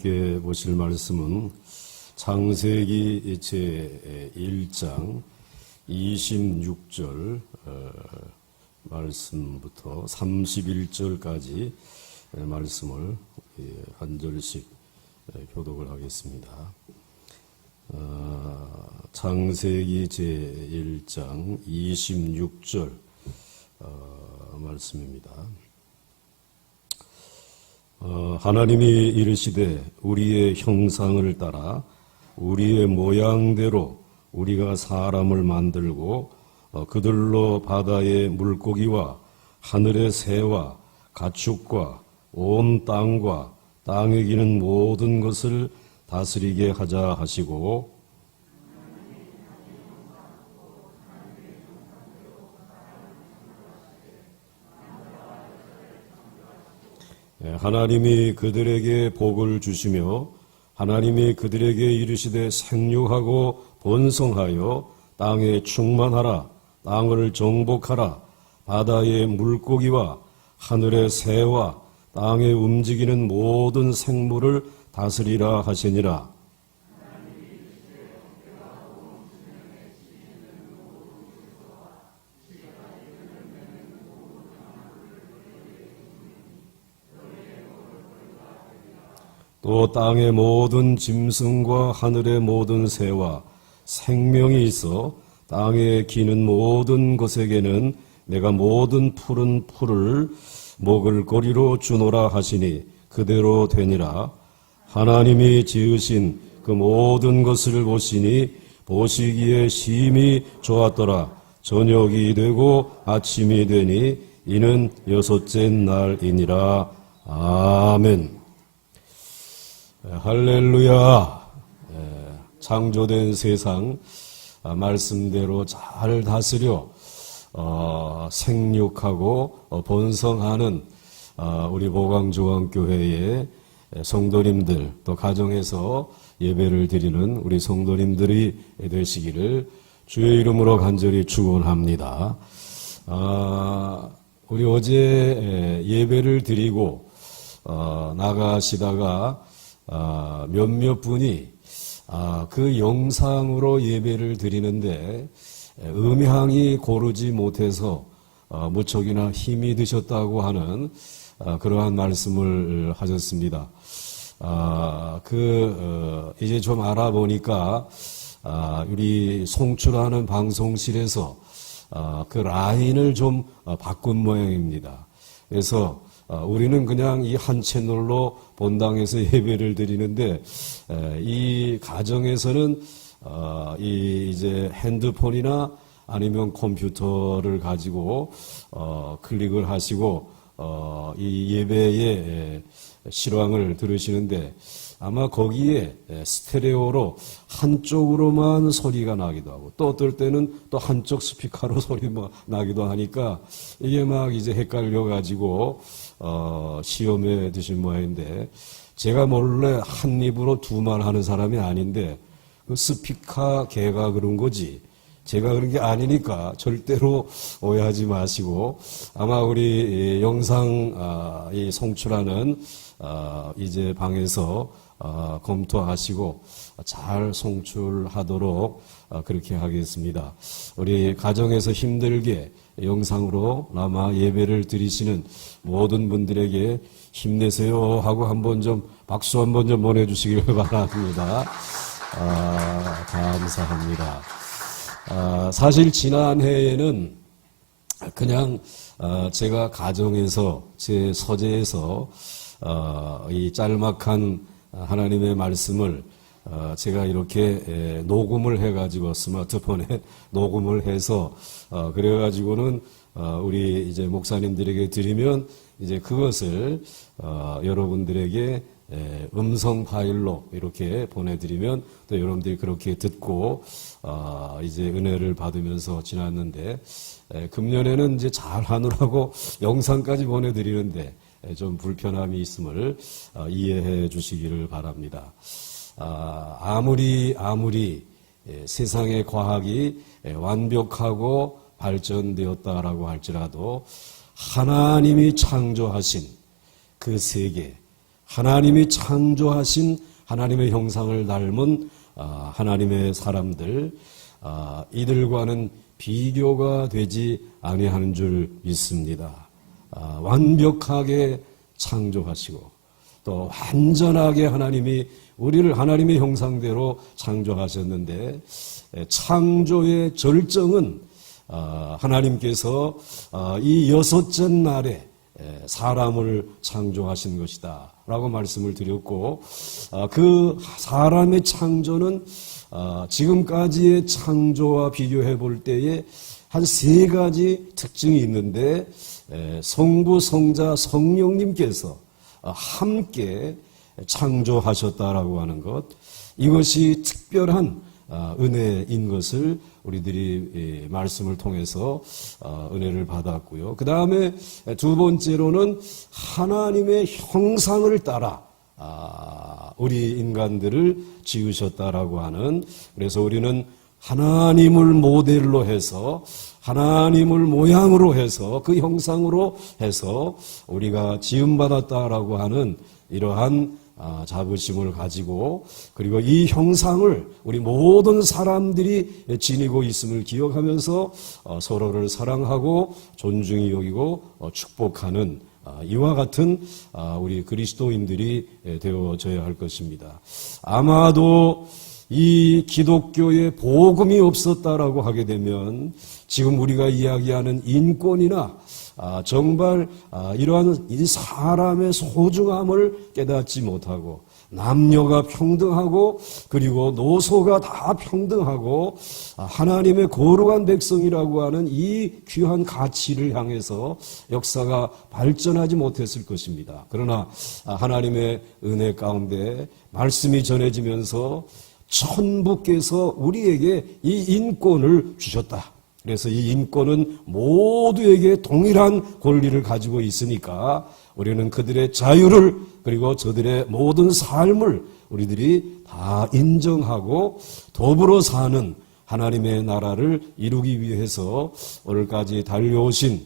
함께 보실 말씀은 창세기 제1장 26절 말씀부터 31절까지 말씀을 한 절씩 교독을 하겠습니다. 창세기 제1장 26절 말씀입니다. 하나님이 이르시되 우리의 형상을 따라 우리의 모양대로 우리가 사람을 만들고 그들로 바다의 물고기와 하늘의 새와 가축과 온 땅과 땅에 기는 모든 것을 다스리게 하자 하시고 하나님이 그들에게 복을 주시며 하나님이 그들에게 이르시되 생육하고 번성하여 땅에 충만하라 땅을 정복하라 바다의 물고기와 하늘의 새와 땅에 움직이는 모든 생물을 다스리라 하시니라. 또 땅의 모든 짐승과 하늘의 모든 새와 생명이 있어 땅에 기는 모든 것에게는 내가 모든 푸른 풀을 먹을 거리로 주노라 하시니 그대로 되니라. 하나님이 지으신 그 모든 것을 보시니 보시기에 심히 좋았더라. 저녁이 되고 아침이 되니 이는 여섯째 날이니라. 아멘. 할렐루야. 창조된 세상 말씀대로 잘 다스려 생육하고 번성하는 우리 보광조항교회의 성도님들 또 가정에서 예배를 드리는 우리 성도님들이 되시기를 주의 이름으로 간절히 축원합니다. 우리 어제 예배를 드리고 나가시다가 몇몇 분이 그 영상으로 예배를 드리는데 음향이 고르지 못해서 무척이나 힘이 드셨다고 하는 그러한 말씀을 하셨습니다. 이제 좀 알아보니까 우리 송출하는 방송실에서 그 라인을 좀 바꾼 모양입니다. 그래서 우리는 그냥 이 한 채널로 본당에서 예배를 드리는데 이 가정에서는 이제 핸드폰이나 아니면 컴퓨터를 가지고 클릭을 하시고 이 예배의 실황을 들으시는데 아마 거기에 스테레오로 한쪽으로만 소리가 나기도 하고 또 어떨 때는 또 한쪽 스피커로 소리가 나기도 하니까 이게 막 이제 헷갈려 가지고 시험에 드신 모양인데 제가 몰래 한 입으로 두 말 하는 사람이 아닌데 그 스피커 개가 그런 거지 제가 그런 게 아니니까 절대로 오해하지 마시고 아마 우리 영상 이 송출하는 이제 방에서 검토하시고 잘 송출하도록 그렇게 하겠습니다. 우리 가정에서 힘들게 영상으로 남아 예배를 드리시는 모든 분들에게 힘내세요 하고 한번 좀 박수 한번 좀 보내주시길 바랍니다. 감사합니다. 사실 지난해에는 그냥 제가 가정에서 제 서재에서 이 짤막한 하나님의 말씀을 제가 이렇게 녹음을 해가지고 스마트폰에 녹음을 해서 그래가지고는 우리 이제 목사님들에게 드리면 이제 그것을 여러분들에게 음성 파일로 이렇게 보내드리면 또 여러분들이 그렇게 듣고 이제 은혜를 받으면서 지났는데 금년에는 이제 잘 하느라고 영상까지 보내드리는데 좀 불편함이 있음을 이해해 주시기를 바랍니다. 아무리 세상의 과학이 완벽하고 발전되었다라고 할지라도 하나님이 창조하신 그 세계, 하나님이 창조하신 하나님의 형상을 닮은 하나님의 사람들, 이들과는 비교가 되지 아니하는 줄 믿습니다. 완벽하게 창조하시고 또 완전하게 하나님이 우리를 하나님의 형상대로 창조하셨는데, 창조의 절정은 하나님께서 이 여섯째 날에 사람을 창조하신 것이다 라고 말씀을 드렸고, 그 사람의 창조는 지금까지의 창조와 비교해 볼 때에 한 세 가지 특징이 있는데, 성부, 성자, 성령님께서 함께 창조하셨다라고 하는 것, 이것이 특별한 은혜인 것을 우리들이 말씀을 통해서 은혜를 받았고요. 그 다음에 두 번째로는 하나님의 형상을 따라 우리 인간들을 지으셨다라고 하는, 그래서 우리는 하나님을 모델로 해서 하나님을 모양으로 해서 그 형상으로 해서 우리가 지음받았다라고 하는 이러한 자부심을 가지고, 그리고 이 형상을 우리 모든 사람들이 지니고 있음을 기억하면서 서로를 사랑하고 존중히 여기고 축복하는 이와 같은 우리 그리스도인들이 되어져야 할 것입니다. 아마도 이 기독교의 복음이 없었다라고 하게 되면 지금 우리가 이야기하는 인권이나 정말 이러한 이 사람의 소중함을 깨닫지 못하고, 남녀가 평등하고 그리고 노소가 다 평등하고 하나님의 거룩한 백성이라고 하는 이 귀한 가치를 향해서 역사가 발전하지 못했을 것입니다. 그러나 하나님의 은혜 가운데 말씀이 전해지면서 천부께서 우리에게 이 인권을 주셨다. 그래서 이 인권은 모두에게 동일한 권리를 가지고 있으니까 우리는 그들의 자유를, 그리고 저들의 모든 삶을 우리들이 다 인정하고 더불어 사는 하나님의 나라를 이루기 위해서 오늘까지 달려오신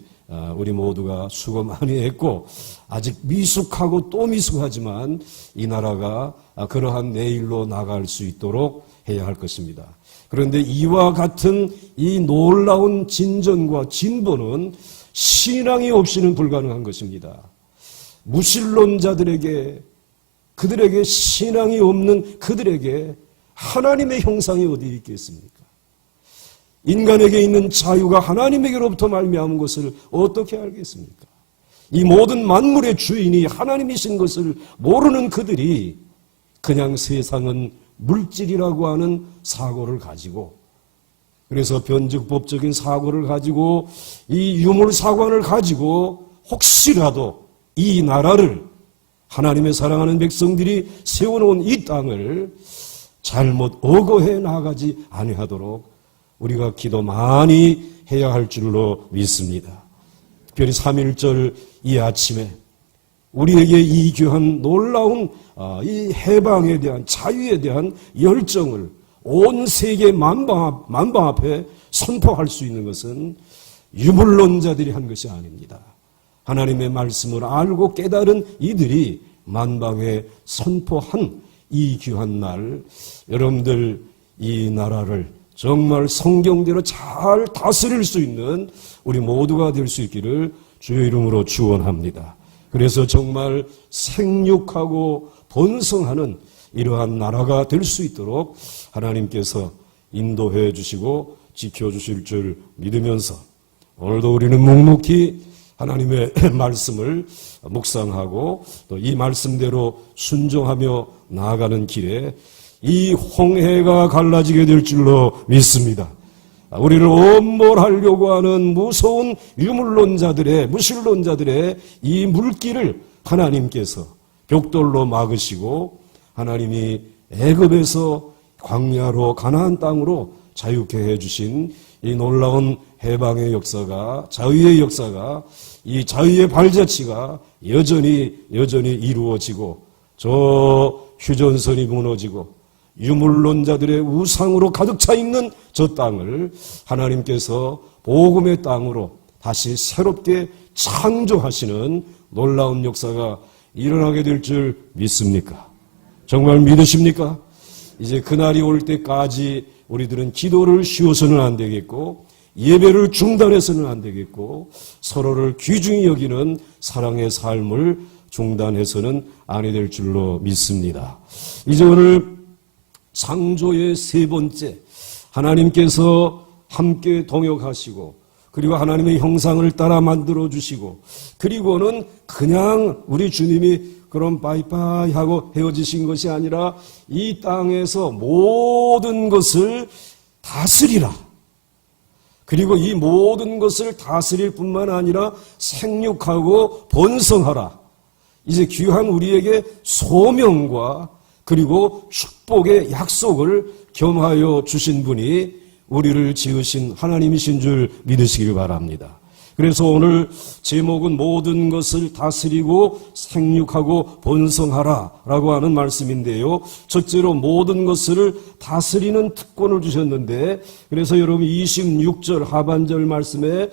우리 모두가 수고 많이 했고, 아직 미숙하고 또 미숙하지만 이 나라가 그러한 내일로 나갈 수 있도록 해야 할 것입니다. 그런데 이와 같은 이 놀라운 진전과 진보는 신앙이 없이는 불가능한 것입니다. 무신론자들에게, 그들에게 신앙이 없는 그들에게 하나님의 형상이 어디 있겠습니까? 인간에게 있는 자유가 하나님에게로부터 말미암은 것을 어떻게 알겠습니까? 이 모든 만물의 주인이 하나님이신 것을 모르는 그들이 그냥 세상은 물질이라고 하는 사고를 가지고, 그래서 변증법적인 사고를 가지고 이 유물사관을 가지고 혹시라도 이 나라를, 하나님의 사랑하는 백성들이 세워놓은 이 땅을 잘못 억어해 나가지 아니하도록 우리가 기도 많이 해야 할 줄로 믿습니다. 특별히 3.1절 이 아침에 우리에게 이 귀한 놀라운 이 해방에 대한, 자유에 대한 열정을 온 세계 만방 앞에 선포할 수 있는 것은 유물론자들이 한 것이 아닙니다. 하나님의 말씀을 알고 깨달은 이들이 만방에 선포한 이 귀한 날, 여러분들 이 나라를 정말 성경대로 잘 다스릴 수 있는 우리 모두가 될 수 있기를 주의 이름으로 축원합니다. 그래서 정말 생육하고 번성하는 이러한 나라가 될 수 있도록 하나님께서 인도해 주시고 지켜주실 줄 믿으면서, 오늘도 우리는 묵묵히 하나님의 말씀을 묵상하고 또 이 말씀대로 순종하며 나아가는 길에 이 홍해가 갈라지게 될 줄로 믿습니다. 우리를 엄몰하려고 하는 무서운 유물론자들의, 무신론자들의 이 물길을 하나님께서 벽돌로 막으시고, 하나님이 애굽에서 광야로 가나안 땅으로 자유케 해주신 이 놀라운 해방의 역사가, 자유의 역사가, 이 자유의 발자취가 여전히 이루어지고, 저 휴전선이 무너지고 유물론자들의 우상으로 가득 차 있는 저 땅을 하나님께서 복음의 땅으로 다시 새롭게 창조하시는 놀라운 역사가 일어나게 될 줄 믿습니까? 정말 믿으십니까? 이제 그날이 올 때까지 우리들은 기도를 쉬어서는 안 되겠고 예배를 중단해서는 안 되겠고 서로를 귀중히 여기는 사랑의 삶을 중단해서는 아니 될 줄로 믿습니다. 이제 오늘 상조의 세 번째, 하나님께서 함께 동역하시고 그리고 하나님의 형상을 따라 만들어 주시고 그리고는 그냥 우리 주님이 그럼 바이바이 하고 헤어지신 것이 아니라 이 땅에서 모든 것을 다스리라. 그리고 이 모든 것을 다스릴 뿐만 아니라 생육하고 번성하라. 이제 귀한 우리에게 소명과 그리고 축복의 약속을 겸하여 주신 분이 우리를 지으신 하나님이신 줄 믿으시길 바랍니다. 그래서 오늘 제목은 모든 것을 다스리고 생육하고 번성하라 라고 하는 말씀인데요. 첫째로 모든 것을 다스리는 특권을 주셨는데 그래서 여러분 26절 하반절 말씀에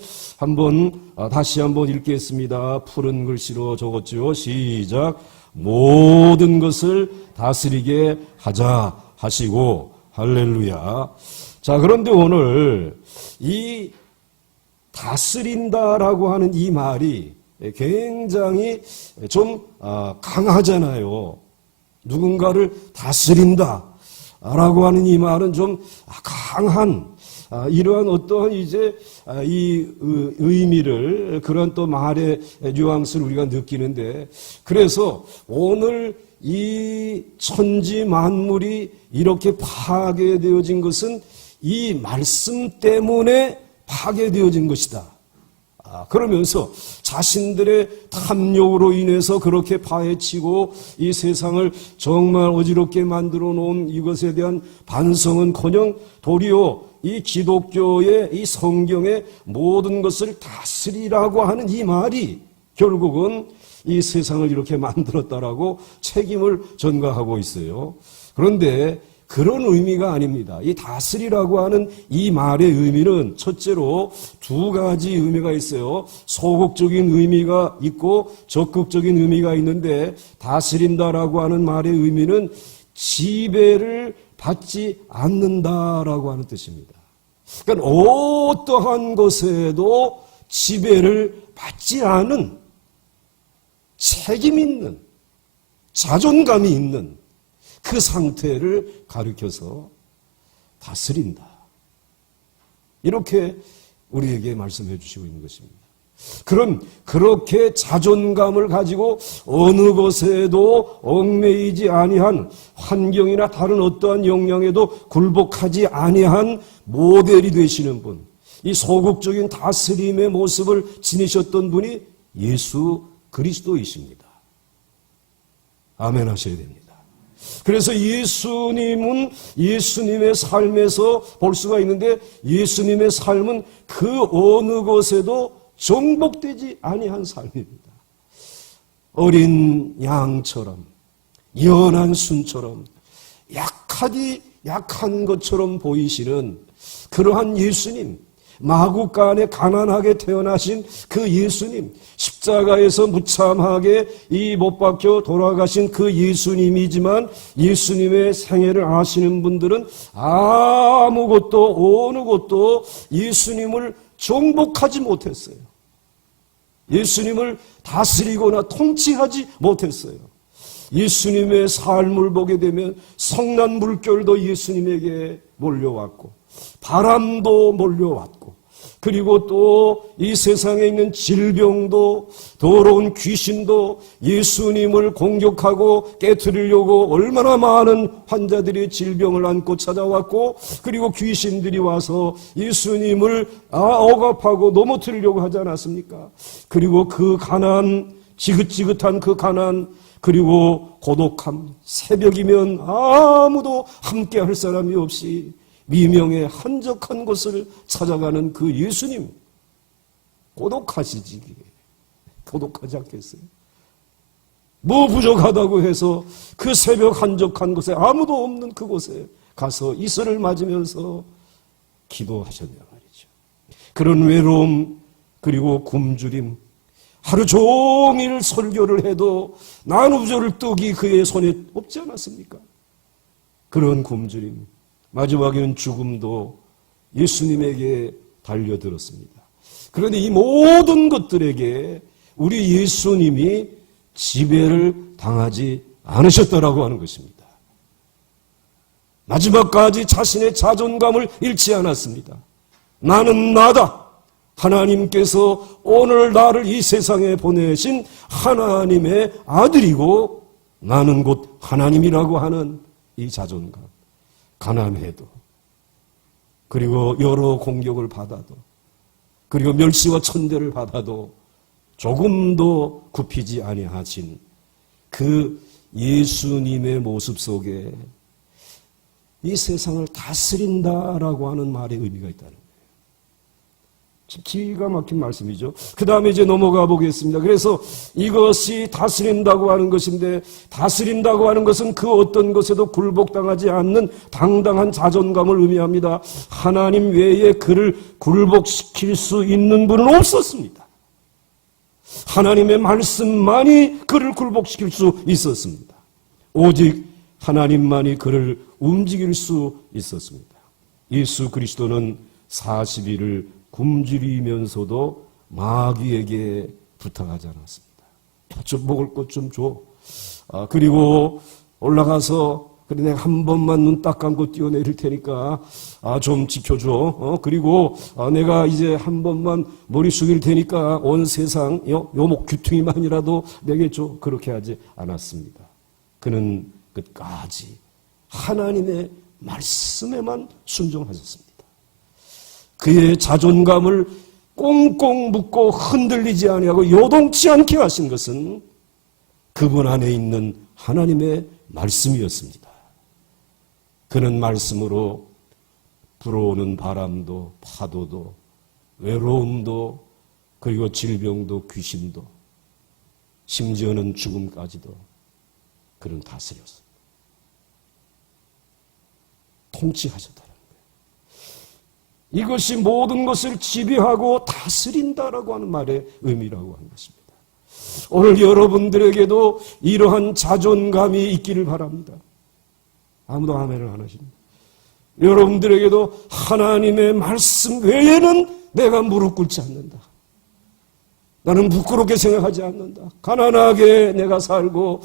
다시 한번 읽겠습니다. 푸른 글씨로 적었죠. 시작. 모든 것을 다스리게 하자 하시고 할렐루야. 자, 그런데 오늘 이 다스린다라고 하는 이 말이 굉장히 좀 강하잖아요. 누군가를 다스린다라고 하는 이 말은 좀 강한 이러한 어떠한 이제 이 의미를 그런 또 말의 뉘앙스를 우리가 느끼는데 그래서 오늘 이 천지 만물이 이렇게 파괴되어진 것은 이 말씀 때문에 파괴되어진 것이다. 그러면서 자신들의 탐욕으로 인해서 그렇게 파헤치고 이 세상을 정말 어지럽게 만들어 놓은 이것에 대한 반성은커녕 도리어 이 기독교의 이 성경의 모든 것을 다스리라고 하는 이 말이 결국은 이 세상을 이렇게 만들었다라고 책임을 전가하고 있어요. 그런데 그런 의미가 아닙니다. 이 다스리라고 하는 이 말의 의미는 첫째로 두 가지 의미가 있어요. 소극적인 의미가 있고 적극적인 의미가 있는데 다스린다라고 하는 말의 의미는 지배를 받지 않는다라고 하는 뜻입니다. 그러니까 어떠한 것에도 지배를 받지 않은 책임 있는 자존감이 있는 그 상태를 가리켜서 다스린다. 이렇게 우리에게 말씀해 주시고 있는 것입니다. 그럼 그렇게 자존감을 가지고 어느 것에도 얽매이지 아니한 환경이나 다른 어떠한 영향에도 굴복하지 아니한 모델이 되시는 분, 이 소극적인 다스림의 모습을 지니셨던 분이 예수 그리스도이십니다. 아멘 하셔야 됩니다. 그래서 예수님은 예수님의 삶에서 볼 수가 있는데 예수님의 삶은 그 어느 것에도 정복되지 아니한 삶입니다. 어린 양처럼 연한 순처럼 약한 것처럼 보이시는 그러한 예수님, 마구간에 가난하게 태어나신 그 예수님, 십자가에서 무참하게 이 못 박혀 돌아가신 그 예수님이지만 예수님의 생애를 아시는 분들은 아무것도 어느 것도 예수님을 정복하지 못했어요. 예수님을 다스리거나 통치하지 못했어요. 예수님의 삶을 보게 되면 성난 물결도 예수님에게 몰려왔고 바람도 몰려왔고 그리고 또 이 세상에 있는 질병도 더러운 귀신도 예수님을 공격하고 깨트리려고 얼마나 많은 환자들이 질병을 안고 찾아왔고 그리고 귀신들이 와서 예수님을 억압하고 넘어뜨리려고 하지 않았습니까? 그리고 그 가난, 지긋지긋한 그 가난 그리고 고독함, 새벽이면 아무도 함께 할 사람이 없이 미명의 한적한 곳을 찾아가는 그 예수님, 고독하시지? 고독하지 않겠어요? 뭐 부족하다고 해서 그 새벽 한적한 곳에 아무도 없는 그곳에 가서 이슬을 맞으면서 기도하셨냐 말이죠. 그런 외로움 그리고 굶주림, 하루 종일 설교를 해도 나누절 떡이 그의 손에 없지 않았습니까? 그런 굶주림, 마지막에는 죽음도 예수님에게 달려들었습니다. 그런데 이 모든 것들에게 우리 예수님이 지배를 당하지 않으셨다라고 하는 것입니다. 마지막까지 자신의 자존감을 잃지 않았습니다. 나는 나다. 하나님께서 오늘 나를 이 세상에 보내신 하나님의 아들이고 나는 곧 하나님이라고 하는 이 자존감. 가난해도, 그리고 여러 공격을 받아도, 그리고 멸시와 천대를 받아도 조금도 굽히지 아니하신 그 예수님의 모습 속에 이 세상을 다스린다라고 하는 말의 의미가 있다는 거예요. 참 기가 막힌 말씀이죠. 그 다음에 이제 넘어가 보겠습니다. 그래서 이것이 다스린다고 하는 것인데, 다스린다고 하는 것은 그 어떤 것에도 굴복당하지 않는 당당한 자존감을 의미합니다. 하나님 외에 그를 굴복시킬 수 있는 분은 없었습니다. 하나님의 말씀만이 그를 굴복시킬 수 있었습니다. 오직 하나님만이 그를 움직일 수 있었습니다. 예수 그리스도는 40일을 굶주리면서도 마귀에게 부탁하지 않았습니다. 좀 먹을 것 좀 줘. 그리고 올라가서 그래 내가 한 번만 눈 딱 감고 뛰어내릴 테니까 좀 지켜줘. 그리고 내가 이제 한 번만 머리 숙일 테니까 온 세상 요목 귀퉁이만이라도 내게 줘. 그렇게 하지 않았습니다. 그는 끝까지 하나님의 말씀에만 순종하셨습니다. 그의 자존감을 꽁꽁 묶고 흔들리지 아니하고 요동치 않게 하신 것은 그분 안에 있는 하나님의 말씀이었습니다. 그는 말씀으로 불어오는 바람도 파도도 외로움도 그리고 질병도 귀신도 심지어는 죽음까지도 그는 다스렸습니다. 통치하셨다는 거예요. 이것이 모든 것을 지배하고 다스린다라고 하는 말의 의미라고 하는 것입니다. 오늘 여러분들에게도 이러한 자존감이 있기를 바랍니다. 아무도 아멘을 안 하십니다. 여러분들에게도 하나님의 말씀 외에는 내가 무릎 꿇지 않는다. 나는 부끄럽게 생각하지 않는다. 가난하게 내가 살고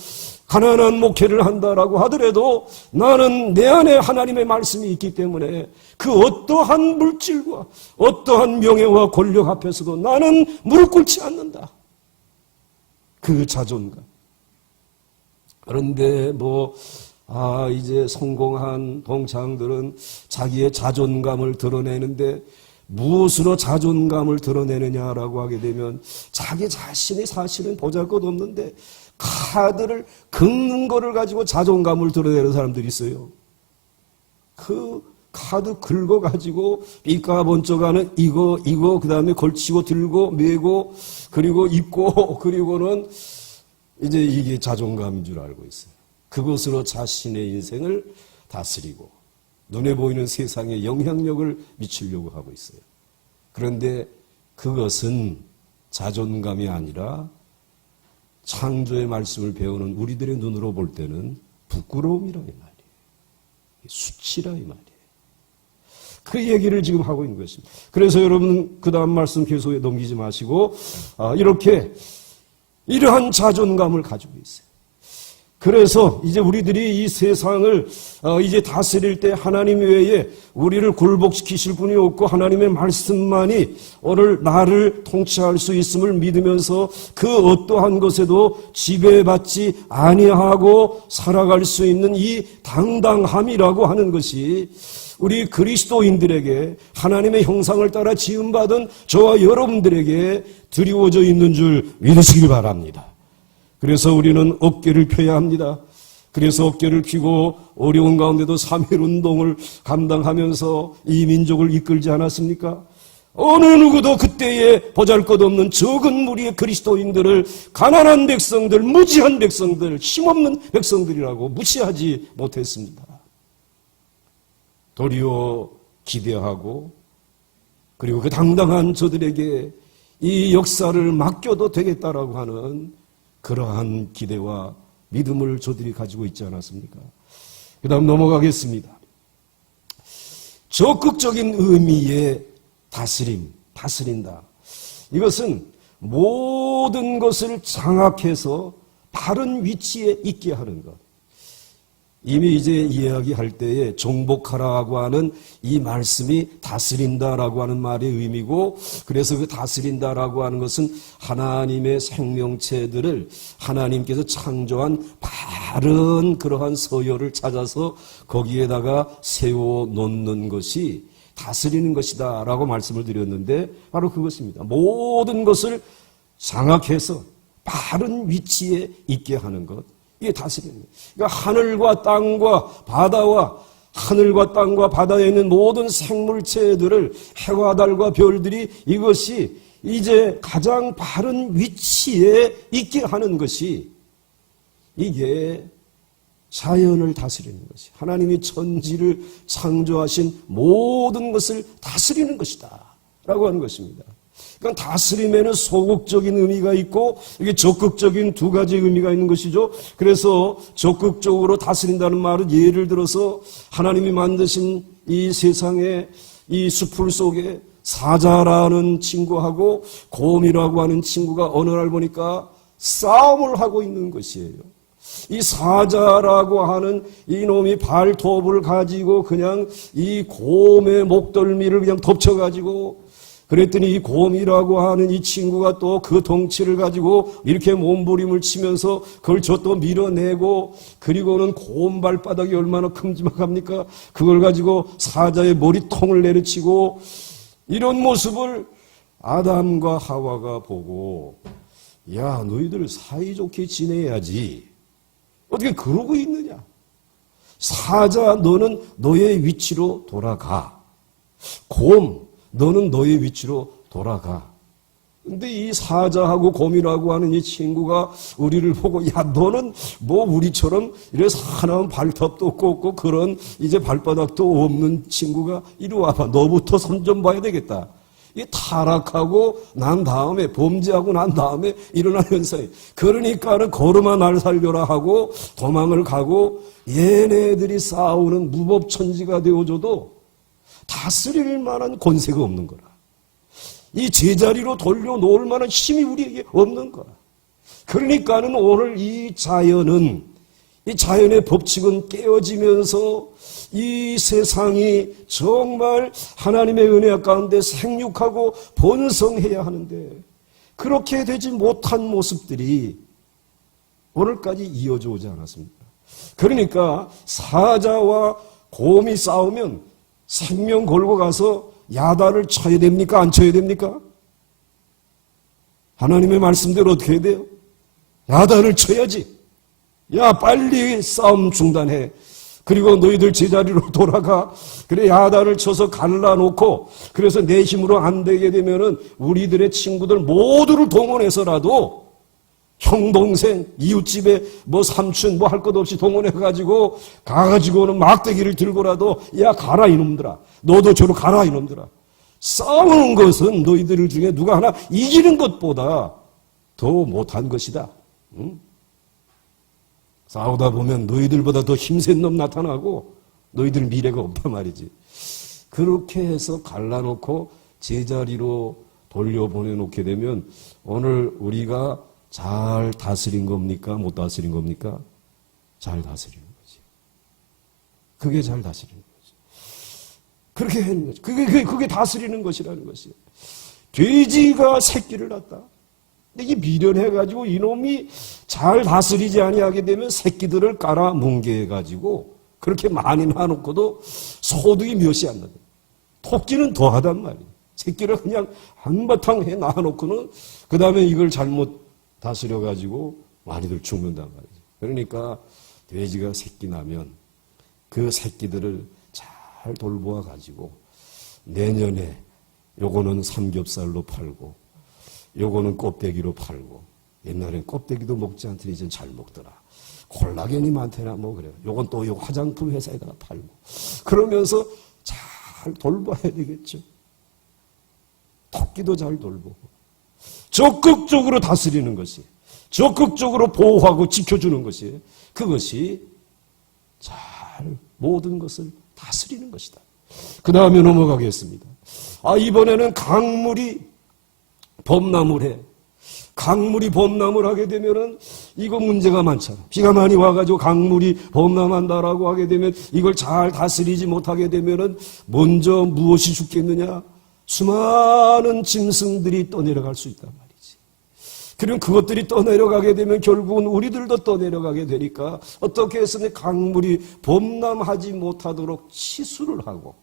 가난한 목회를 한다라고 하더라도 나는 내 안에 하나님의 말씀이 있기 때문에 그 어떠한 물질과 어떠한 명예와 권력 앞에서도 나는 무릎 꿇지 않는다. 그 자존감. 그런데 이제 성공한 동창들은 자기의 자존감을 드러내는데 무엇으로 자존감을 드러내느냐라고 하게 되면 자기 자신이 사실은 보잘것없는데 카드를 긁는 거를 가지고 자존감을 드러내는 사람들이 있어요. 그 카드 긁어가지고 삐까번쩍하는 이거 그 다음에 걸치고 들고 메고 그리고 입고 그리고는 이제 이게 자존감인 줄 알고 있어요. 그것으로 자신의 인생을 다스리고 눈에 보이는 세상에 영향력을 미치려고 하고 있어요. 그런데 그것은 자존감이 아니라 창조의 말씀을 배우는 우리들의 눈으로 볼 때는 부끄러움이라 이 말이에요. 수치라 이 말이에요. 그 얘기를 지금 하고 있는 것입니다. 그래서 여러분 그 다음 말씀 계속 넘기지 마시고 이러한 자존감을 가지고 있어요. 그래서 이제 우리들이 이 세상을 이제 다스릴 때 하나님 외에 우리를 굴복시키실 분이 없고 하나님의 말씀만이 오늘 나를 통치할 수 있음을 믿으면서 그 어떠한 것에도 지배받지 아니하고 살아갈 수 있는 이 당당함이라고 하는 것이 우리 그리스도인들에게 하나님의 형상을 따라 지음받은 저와 여러분들에게 드리워져 있는 줄 믿으시기 바랍니다. 그래서 우리는 어깨를 펴야 합니다. 그래서 어깨를 펴고 어려운 가운데도 3.1 운동을 감당하면서 이 민족을 이끌지 않았습니까? 어느 누구도 그때에 보잘것없는 적은 무리의 그리스도인들을 가난한 백성들, 무지한 백성들, 힘없는 백성들이라고 무시하지 못했습니다. 도리어 기대하고 그리고 그 당당한 저들에게 이 역사를 맡겨도 되겠다라고 하는 그러한 기대와 믿음을 저들이 가지고 있지 않았습니까? 그 다음 넘어가겠습니다. 적극적인 의미의 다스림, 다스린다. 이것은 모든 것을 장악해서 바른 위치에 있게 하는 것. 이미 이제 이야기할 때에 정복하라고 하는 이 말씀이 다스린다라고 하는 말의 의미고, 그래서 그 다스린다라고 하는 것은 하나님의 생명체들을 하나님께서 창조한 바른 그러한 서열을 찾아서 거기에다가 세워 놓는 것이 다스리는 것이다 라고 말씀을 드렸는데, 바로 그것입니다. 모든 것을 장악해서 바른 위치에 있게 하는 것, 이게 다스리는 거예요. 그러니까 하늘과 땅과 바다에 있는 모든 생물체들을, 해와 달과 별들이, 이것이 이제 가장 바른 위치에 있게 하는 것이, 이게 자연을 다스리는 것이, 하나님이 천지를 창조하신 모든 것을 다스리는 것이다 라고 하는 것입니다. 그러니까 다스림에는 소극적인 의미가 있고 이게 적극적인 두 가지 의미가 있는 것이죠. 그래서 적극적으로 다스린다는 말은, 예를 들어서 하나님이 만드신 이 세상에, 이 숲풀 속에 사자라는 친구하고 곰이라고 하는 친구가 어느 날 보니까 싸움을 하고 있는 것이에요. 이 사자라고 하는 이놈이 발톱을 가지고 그냥 이 곰의 목덜미를 그냥 덮쳐가지고, 그랬더니 이 곰이라고 하는 이 친구가 또 그 덩치를 가지고 이렇게 몸부림을 치면서 그걸 저 또 밀어내고, 그리고는 곰 발바닥이 얼마나 큼지막합니까? 그걸 가지고 사자의 머리통을 내려치고, 이런 모습을 아담과 하와가 보고, 야, 너희들 사이좋게 지내야지. 어떻게 그러고 있느냐? 사자, 너는 너의 위치로 돌아가. 곰, 너는 너의 위치로 돌아가. 근데 이 사자하고 곰이라고 하는 이 친구가 우리를 보고, 야, 너는 뭐 우리처럼 이래서 하나는 발톱도 없고 그런 이제 발바닥도 없는 친구가 이리 와봐. 너부터 손 좀 봐야 되겠다. 이 타락하고 난 다음에, 범죄하고 난 다음에 일어난 현상이. 그러니까는 걸음아 날 살려라 하고 도망을 가고, 얘네들이 싸우는 무법천지가 되어줘도 다스릴 만한 권세가 없는 거라. 이 제자리로 돌려놓을 만한 힘이 우리에게 없는 거라. 그러니까는 오늘 이 자연은, 이 자연의 법칙은 깨어지면서 이 세상이 정말 하나님의 은혜 가운데 생육하고 번성해야 하는데, 그렇게 되지 못한 모습들이 오늘까지 이어져 오지 않았습니까? 그러니까 사자와 곰이 싸우면 생명 걸고 가서 야단을 쳐야 됩니까? 안 쳐야 됩니까? 하나님의 말씀대로 어떻게 해야 돼요? 야단을 쳐야지. 야, 빨리 싸움 중단해. 그리고 너희들 제자리로 돌아가. 그래, 야단을 쳐서 갈라놓고, 그래서 내 힘으로 안 되게 되면은 우리들의 친구들 모두를 동원해서라도, 형, 동생, 이웃집에 뭐 삼촌 뭐 할 것 없이 동원해가지고 가가지고는 막대기를 들고라도, 야, 가라 이놈들아. 너도 저로 가라 이놈들아. 싸우는 것은 너희들 중에 누가 하나 이기는 것보다 더 못한 것이다. 응? 싸우다 보면 너희들보다 더 힘센 놈 나타나고 너희들 미래가 없단 말이지. 그렇게 해서 갈라놓고 제자리로 돌려보내놓게 되면 오늘 우리가 잘 다스린 겁니까? 못 다스린 겁니까? 잘 다스리는 거지. 그게 잘 다스리는 거지. 그렇게 하는 거지. 그게 다스리는 것이라는 것이에요. 돼지가 새끼를 낳았다. 근데 이게 미련해가지고 이놈이 잘 다스리지 아니하게 되면 새끼들을 깔아 뭉개가지고 그렇게 많이 놔놓고도 소득이 몇이 안 나요. 토끼는 더하단 말이에요. 새끼를 그냥 한바탕 해 놔놓고는 그 다음에 이걸 잘못 다스려가지고 많이들 죽는단 말이죠. 그러니까 돼지가 새끼 나면 그 새끼들을 잘 돌보아가지고 내년에 요거는 삼겹살로 팔고 요거는 껍데기로 팔고, 옛날엔 껍데기도 먹지 않더니 이젠 잘 먹더라. 콜라겐이 많대나 뭐 그래요. 요건 또 요 화장품 회사에다가 팔고. 그러면서 잘 돌봐야 되겠죠. 토끼도 잘 돌보고 적극적으로 다스리는 것이, 적극적으로 보호하고 지켜주는 것이, 그것이 잘 모든 것을 다스리는 것이다. 그 다음에 넘어가겠습니다. 이번에는 강물이 범람을 해. 강물이 범람을 하게 되면은 이거 문제가 많잖아. 비가 많이 와가지고 강물이 범람한다라고 하게 되면 이걸 잘 다스리지 못하게 되면은 먼저 무엇이 죽겠느냐? 수많은 짐승들이 떠내려갈 수 있단 말이지. 그럼 그것들이 떠내려가게 되면 결국은 우리들도 떠내려가게 되니까 어떻게 해서는 강물이 범람하지 못하도록 치수를 하고,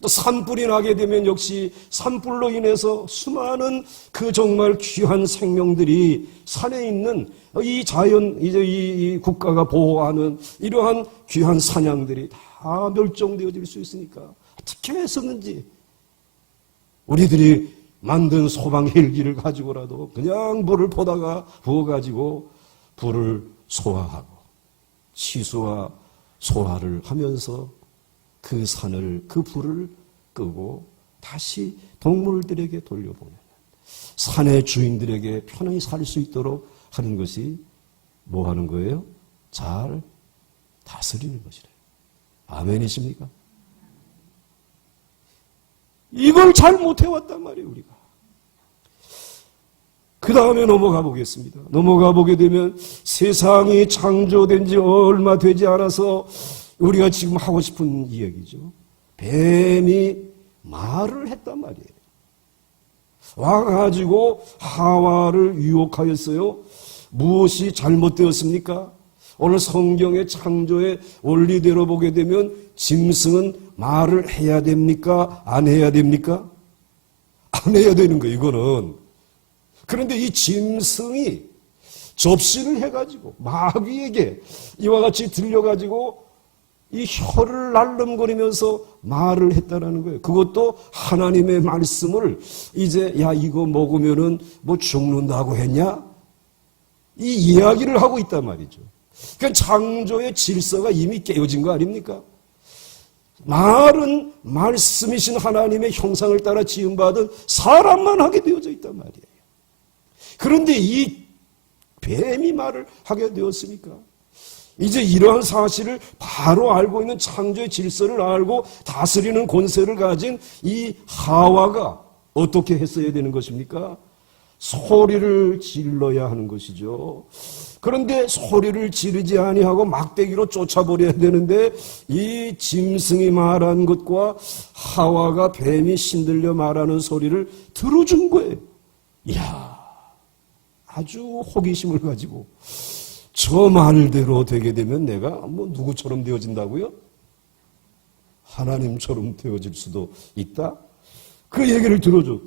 또 산불이 나게 되면 역시 산불로 인해서 수많은 그 정말 귀한 생명들이 산에 있는 이 자연, 이제 이 국가가 보호하는 이러한 귀한 사냥들이 다 멸종되어질 수 있으니까 어떻게 했었는지 우리들이 만든 소방 헬기를 가지고라도 그냥 불을 보다가 부어가지고 불을 소화하고 치수와 소화를 하면서 그 산을, 그 불을 끄고 다시 동물들에게 돌려보내는, 산의 주인들에게 편히 살 수 있도록 하는 것이 뭐 하는 거예요? 잘 다스리는 것이래요. 아멘이십니까? 이걸 잘 못해왔단 말이에요, 우리가. 그 다음에 넘어가 보겠습니다. 넘어가 보게 되면 세상이 창조된 지 얼마 되지 않아서 우리가 지금 하고 싶은 이야기죠. 뱀이 말을 했단 말이에요. 와가지고 하와를 유혹하였어요. 무엇이 잘못되었습니까? 오늘 성경의 창조의 원리대로 보게 되면 짐승은 말을 해야 됩니까? 안 해야 됩니까? 안 해야 되는 거예요, 이거는. 그런데 이 짐승이 접신을 해가지고 마귀에게 이와 같이 들려가지고 이 혀를 날름거리면서 말을 했다라는 거예요. 그것도 하나님의 말씀을 이제 야 이거 먹으면은 뭐 죽는다고 했냐? 이 이야기를 하고 있단 말이죠. 그러니까 창조의 질서가 이미 깨어진 거 아닙니까? 말은 말씀이신 하나님의 형상을 따라 지음받은 사람만 하게 되어져 있단 말이에요. 그런데 이 뱀이 말을 하게 되었으니까 이제 이러한 사실을 바로 알고 있는 창조의 질서를 알고 다스리는 권세를 가진 이 하와가 어떻게 했어야 되는 것입니까? 소리를 질러야 하는 것이죠. 그런데 소리를 지르지 아니하고 막대기로 쫓아버려야 되는데 이 짐승이 말한 것과 하와가 뱀이 신들려 말하는 소리를 들어준 거예요. 이야, 아주 호기심을 가지고 저 말대로 되게 되면 내가 뭐 누구처럼 되어진다고요? 하나님처럼 되어질 수도 있다? 그 얘기를 들어줘.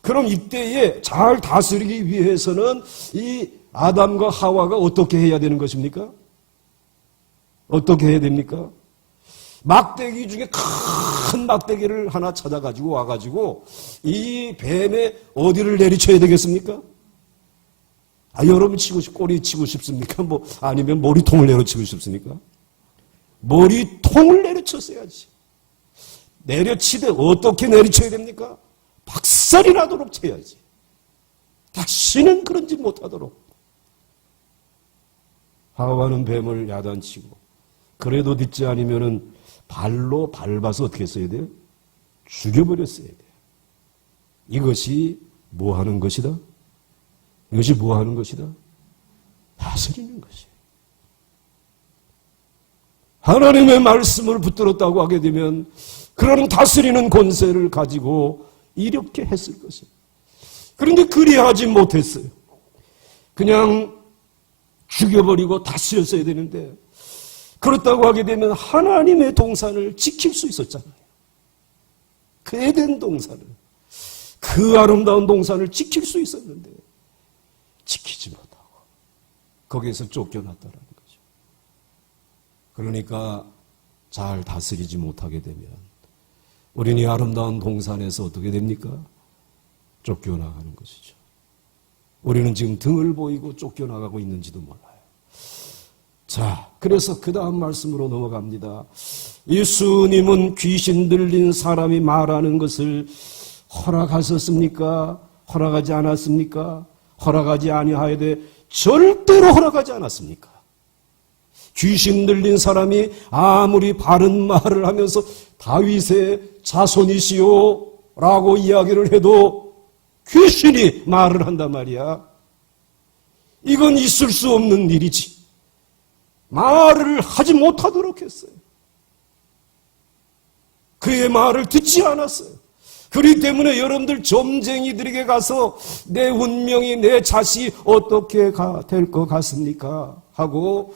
그럼 이때에 잘 다스리기 위해서는 이 아담과 하와가 어떻게 해야 되는 것입니까? 어떻게 해야 됩니까? 막대기 중에 큰 막대기를 하나 찾아가지고 와가지고 이 뱀의 어디를 내리쳐야 되겠습니까? 여러분 꼬리 치고 싶습니까? 아니면 머리통을 내려치고 싶습니까? 머리통을 내려쳤어야지. 내려치되 어떻게 내리쳐야 됩니까? 박살이 나도록 쳐야지. 다시는 그런 짓 못하도록. 하와는 뱀을 야단치고 그래도 듣지 않으면은 발로 밟아서 어떻게 했어야 돼요? 죽여버렸어야 돼요. 이것이 뭐 하는 것이다? 이것이 뭐 하는 것이다? 다스리는 것이에요. 하나님의 말씀을 붙들었다고 하게 되면 그런 다스리는 권세를 가지고 이렇게 했을 것이에요. 그런데 그리하지 못했어요. 그냥 죽여버리고 다스렸어야 되는데 그렇다고 하게 되면 하나님의 동산을 지킬 수 있었잖아요. 그 에덴 동산을, 그 아름다운 동산을 지킬 수 있었는데 지키지 못하고 거기에서 쫓겨났다라는 거죠. 그러니까 잘 다스리지 못하게 되면 우리는 이 아름다운 동산에서 어떻게 됩니까? 쫓겨나가는 것이죠. 우리는 지금 등을 보이고 쫓겨나가고 있는지도 몰라요. 자, 그래서 그 다음 말씀으로 넘어갑니다. 예수님은 귀신 들린 사람이 말하는 것을 허락하셨습니까? 허락하지 않았습니까? 허락하지 아니하여되 절대로 허락하지 않았습니까? 귀신 들린 사람이 아무리 바른 말을 하면서 다윗의 자손이시오 라고 이야기를 해도 귀신이 말을 한단 말이야. 이건 있을 수 없는 일이지. 말을 하지 못하도록 했어요. 그의 말을 듣지 않았어요. 그렇기 때문에 여러분들 점쟁이들에게 가서 내 운명이 내 자식이 어떻게 될 것 같습니까? 하고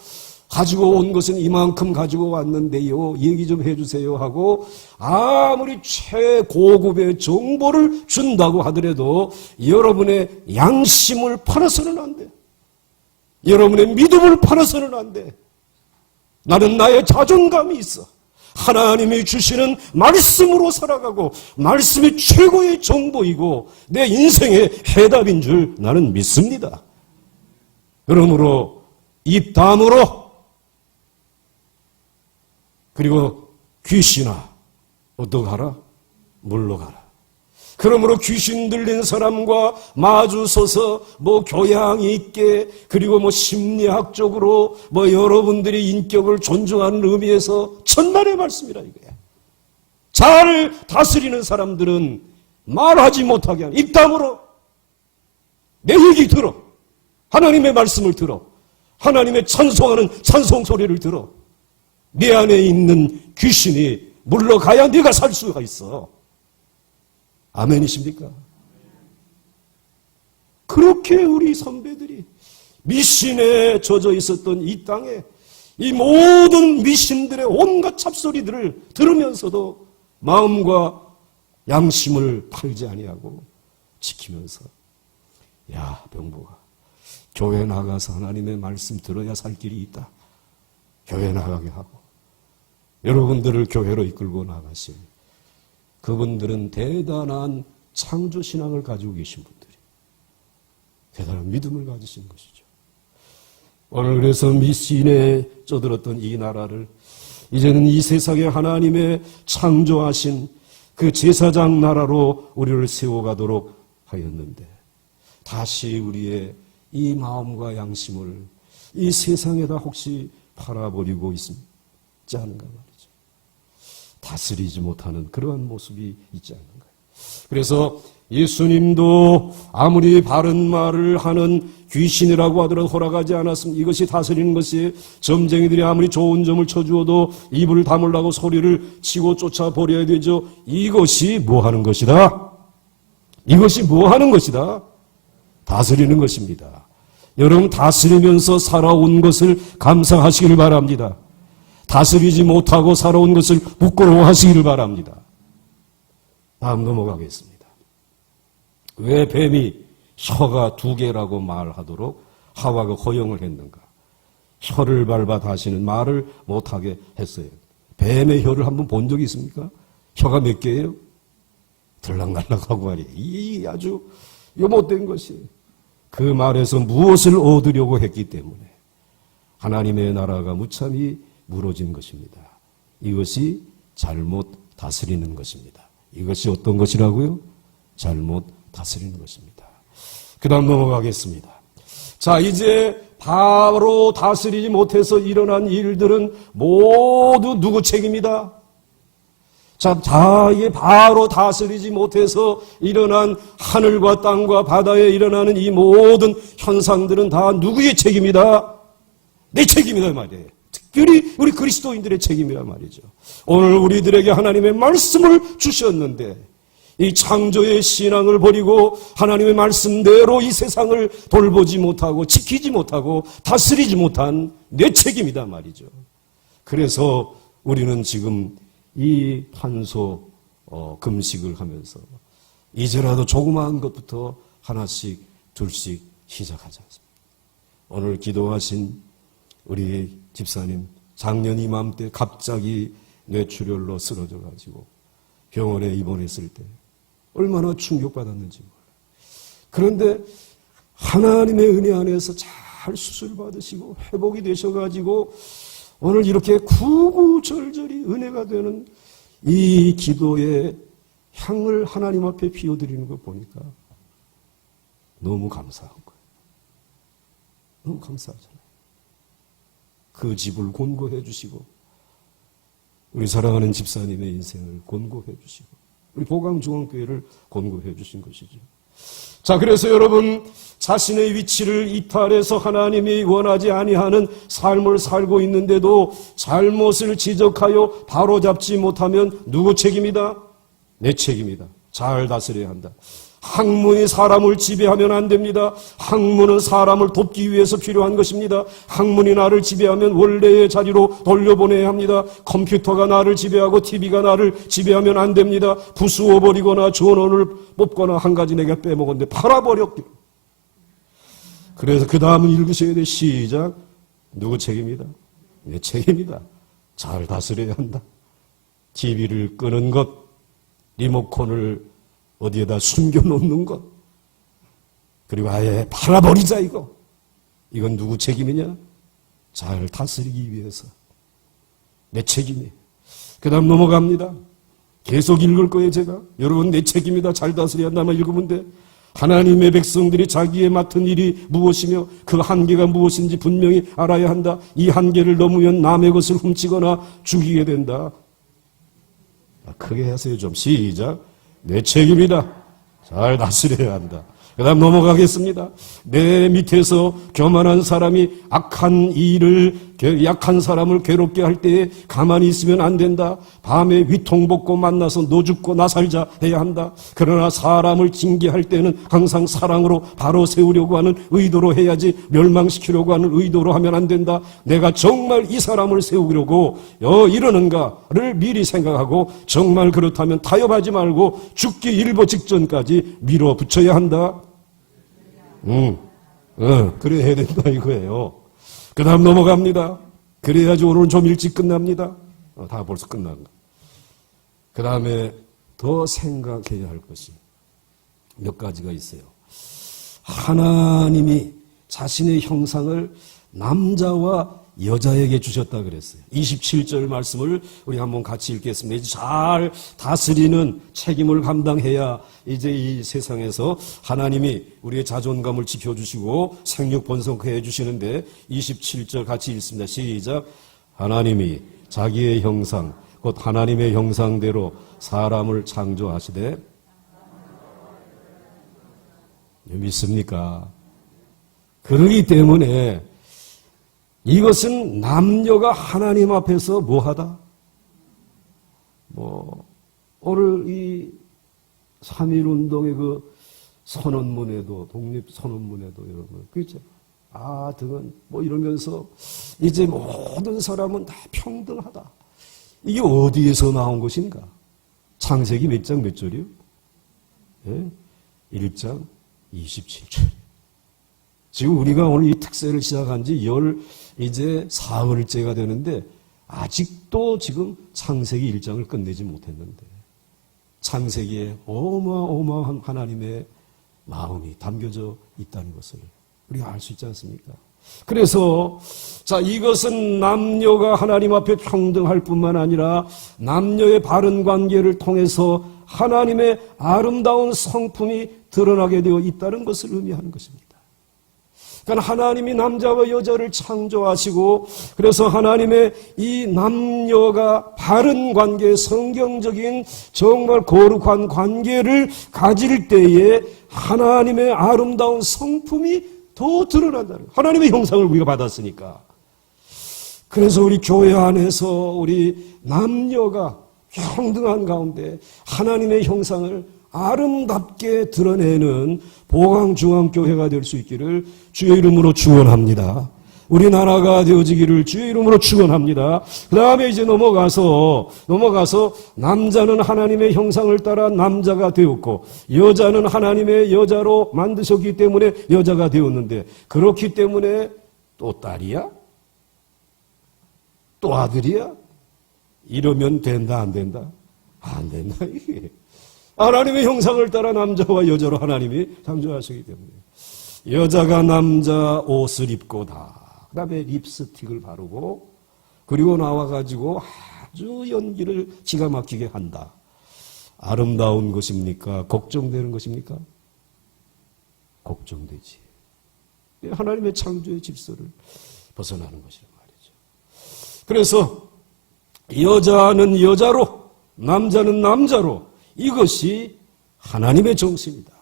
가지고 온 것은 이만큼 가지고 왔는데요. 얘기 좀 해주세요 하고 아무리 최고급의 정보를 준다고 하더라도 여러분의 양심을 팔아서는 안 돼. 여러분의 믿음을 팔아서는 안 돼. 나는 나의 자존감이 있어. 하나님이 주시는 말씀으로 살아가고 말씀이 최고의 정보이고 내 인생의 해답인 줄 나는 믿습니다. 그러므로 입 다물어. 그리고 귀신아 어떡하라? 물러가라. 그러므로 귀신 들린 사람과 마주서서 교양 있게 그리고 심리학적으로 여러분들이 인격을 존중하는 의미에서 천만의 말씀이라 이거야. 잘 다스리는 사람들은 말하지 못하게 하는 입 다물어. 내 얘기 들어. 하나님의 말씀을 들어. 하나님의 찬송하는 찬송 소리를 들어. 내 안에 있는 귀신이 물러가야 네가 살 수가 있어. 아멘이십니까? 그렇게 우리 선배들이 미신에 젖어 있었던 이 땅에 이 모든 미신들의 온갖 잡소리들을 들으면서도 마음과 양심을 팔지 아니하고 지키면서 야 병보가 교회 나가서 하나님의 말씀 들어야 살 길이 있다. 교회 나가게 하고 여러분들을 교회로 이끌고 나가실 그분들은 대단한 창조신앙을 가지고 계신 분들이 대단한 믿음을 가지신 것이죠. 오늘 그래서 미신에 쩌들었던 이 나라를 이제는 이 세상에 하나님의 창조하신 그 제사장 나라로 우리를 세워가도록 하였는데 다시 우리의 이 마음과 양심을 이 세상에다 혹시 팔아버리고 있지 않은가 말이죠. 다스리지 못하는 그러한 모습이 있지 않는가. 그래서 예수님도 아무리 바른 말을 하는 귀신이라고 하더라도 허락하지 않았습니다. 이것이 다스리는 것이 점쟁이들이 아무리 좋은 점을 쳐주어도 입을 다물라고 소리를 치고 쫓아버려야 되죠. 이것이 뭐 하는 것이다? 이것이 뭐 하는 것이다? 다스리는 것입니다. 여러분 다스리면서 살아온 것을 감사하시길 바랍니다. 다스리지 못하고 살아온 것을 부끄러워하시기를 바랍니다. 다음 넘어가겠습니다. 왜 뱀이 혀가 2개라고 말하도록 하와가 허용을 했는가? 혀를 밟아 다시는 말을 못하게 했어요. 뱀의 혀를 한번 본 적이 있습니까? 혀가 몇 개예요? 들락날락하고 말이에요. 이 아주 못된 것이에요. 그 말에서 무엇을 얻으려고 했기 때문에 하나님의 나라가 무참히 무너진 것입니다. 이것이 잘못 다스리는 것입니다. 이것이 어떤 것이라고요? 잘못 다스리는 것입니다. 그 다음 넘어가겠습니다. 자, 이제 바로 다스리지 못해서 일어난 일들은 모두 누구 책임이다? 자, 이게 바로 다스리지 못해서 일어난 하늘과 땅과 바다에 일어나는 이 모든 현상들은 다 누구의 책임이다? 내 책임이다 말이에요. 특별히 우리 그리스도인들의 책임이란 말이죠. 오늘 우리들에게 하나님의 말씀을 주셨는데 이 창조의 신앙을 버리고 하나님의 말씀대로 이 세상을 돌보지 못하고 지키지 못하고 다스리지 못한 내 책임이다 말이죠. 그래서 우리는 지금 이 탄소 금식을 하면서 이제라도 조그마한 것부터 하나씩 둘씩 시작하지 않습니다. 오늘 기도하신 우리 집사님 작년 이맘때 갑자기 뇌출혈로 쓰러져가지고 병원에 입원했을 때 얼마나 충격받았는지 몰라요. 그런데 하나님의 은혜 안에서 잘 수술받으시고 회복이 되셔가지고 오늘 이렇게 구구절절이 은혜가 되는 이 기도의 향을 하나님 앞에 피워드리는 거 보니까 너무 감사한 거예요. 너무 감사하잖아요. 그 집을 곤고해 주시고 우리 사랑하는 집사님의 인생을 곤고해 주시고 우리 보강중앙교회를 곤고해 주신 것이죠. 자, 그래서 여러분 자신의 위치를 이탈해서 하나님이 원하지 아니하는 삶을 살고 있는데도 잘못을 지적하여 바로잡지 못하면 누구 책임이다? 내 책임이다. 잘 다스려야 한다. 학문이 사람을 지배하면 안 됩니다. 학문은 사람을 돕기 위해서 필요한 것입니다. 학문이 나를 지배하면 원래의 자리로 돌려보내야 합니다. 컴퓨터가 나를 지배하고 TV가 나를 지배하면 안 됩니다. 부수어버리거나 전원을 뽑거나 한 가지 내가 빼먹었는데 팔아버렸기. 그래서 그 다음은 읽으셔야 돼. 시작. 누구 책임이다? 내 책임이다. 잘 다스려야 한다. TV를 끄는 것, 리모컨을 어디에다 숨겨놓는 것, 그리고 아예 팔아버리자 이거. 이건 누구 책임이냐? 잘 다스리기 위해서 내 책임이에요. 그 다음 넘어갑니다. 계속 읽을 거예요 제가. 여러분 내 책임이다. 잘 다스려야 한다만 읽으면 돼. 하나님의 백성들이 자기의 맡은 일이 무엇이며 그 한계가 무엇인지 분명히 알아야 한다. 이 한계를 넘으면 남의 것을 훔치거나 죽이게 된다. 크게 하세요 좀. 시작. 내 책임이다. 잘 다스려야 한다. 그 다음 넘어가겠습니다. 내 밑에서 교만한 사람이 악한 일을, 약한 사람을 괴롭게 할 때에 가만히 있으면 안 된다. 밤에 위통벗고 만나서 너 죽고 나 살자 해야 한다. 그러나 사람을 징계할 때는 항상 사랑으로 바로 세우려고 하는 의도로 해야지 멸망시키려고 하는 의도로 하면 안 된다. 내가 정말 이 사람을 세우려고 이러는가를 미리 생각하고 정말 그렇다면 타협하지 말고 죽기 일보 직전까지 밀어붙여야 한다. 그래야 해야 된다 이거예요. 그 다음 넘어갑니다. 그래야지 오늘은 좀 일찍 끝납니다. 다 벌써 끝난 거. 그 다음에 더 생각해야 할 것이 몇 가지가 있어요. 하나님이 자신의 형상을 남자와 여자에게 주셨다 그랬어요. 27절 말씀을 우리 한번 같이 읽겠습니다. 이제 잘 다스리는 책임을 감당해야 이제 이 세상에서 하나님이 우리의 자존감을 지켜주시고 생육 번성케 해주시는데 27절 같이 읽습니다. 시작. 하나님이 자기의 형상 곧 하나님의 형상대로 사람을 창조하시되 믿습니까? 그러기 때문에 이것은 남녀가 하나님 앞에서 뭐하다? 오늘 이 3.1운동의 그 선언문에도, 독립선언문에도 여러분, 그렇죠? 등은 이러면서 이제 모든 사람은 다 평등하다. 이게 어디에서 나온 것인가? 창세기 몇 장 몇 절이요? 1장 27절. 지금 우리가 오늘 이 특세를 시작한 지 이제 사흘째가 되는데 아직도 지금 창세기 1장을 끝내지 못했는데 창세기에 어마어마한 하나님의 마음이 담겨져 있다는 것을 우리가 알 수 있지 않습니까? 그래서 이것은 남녀가 하나님 앞에 평등할 뿐만 아니라 남녀의 바른 관계를 통해서 하나님의 아름다운 성품이 드러나게 되어 있다는 것을 의미하는 것입니다. 그러니까 하나님이 남자와 여자를 창조하시고 그래서 하나님의 이 남녀가 바른 관계, 성경적인 정말 거룩한 관계를 가질 때에 하나님의 아름다운 성품이 더 드러난다는 거예요. 하나님의 형상을 우리가 받았으니까. 그래서 우리 교회 안에서 우리 남녀가 평등한 가운데 하나님의 형상을 아름답게 드러내는 보강중앙교회가 될 수 있기를 주의 이름으로 축원합니다. 우리나라가 되어지기를 주의 이름으로 축원합니다. 그 다음에 이제 넘어가서 남자는 하나님의 형상을 따라 남자가 되었고 여자는 하나님의 여자로 만드셨기 때문에 여자가 되었는데 그렇기 때문에 또 딸이야? 또 아들이야? 이러면 된다 안 된다? 안 된다 이게. 하나님의 형상을 따라 남자와 여자로 하나님이 창조하시기 때문에 여자가 남자 옷을 입고 그 다음에 립스틱을 바르고 그리고 나와가지고 아주 연기를 기가 막히게 한다. 아름다운 것입니까? 걱정되는 것입니까? 걱정되지. 하나님의 창조의 질서를 벗어나는 것이란 말이죠. 그래서 여자는 여자로, 남자는 남자로, 이것이 하나님의 정신이다.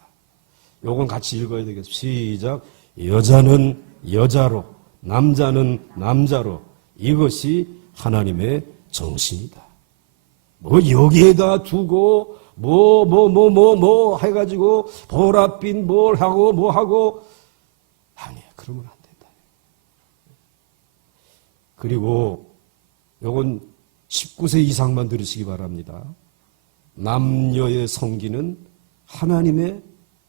요건 같이 읽어야 되겠습니다. 시작. 여자는 여자로, 남자는 남자로, 이것이 하나님의 정신이다. 뭐 여기에다 두고 뭐 해가지고 보랏빛 뭘 하고 뭐 하고, 아니야, 그러면 안 된다. 그리고 요건 19세 이상만 들으시기 바랍니다. 남녀의 성기는 하나님의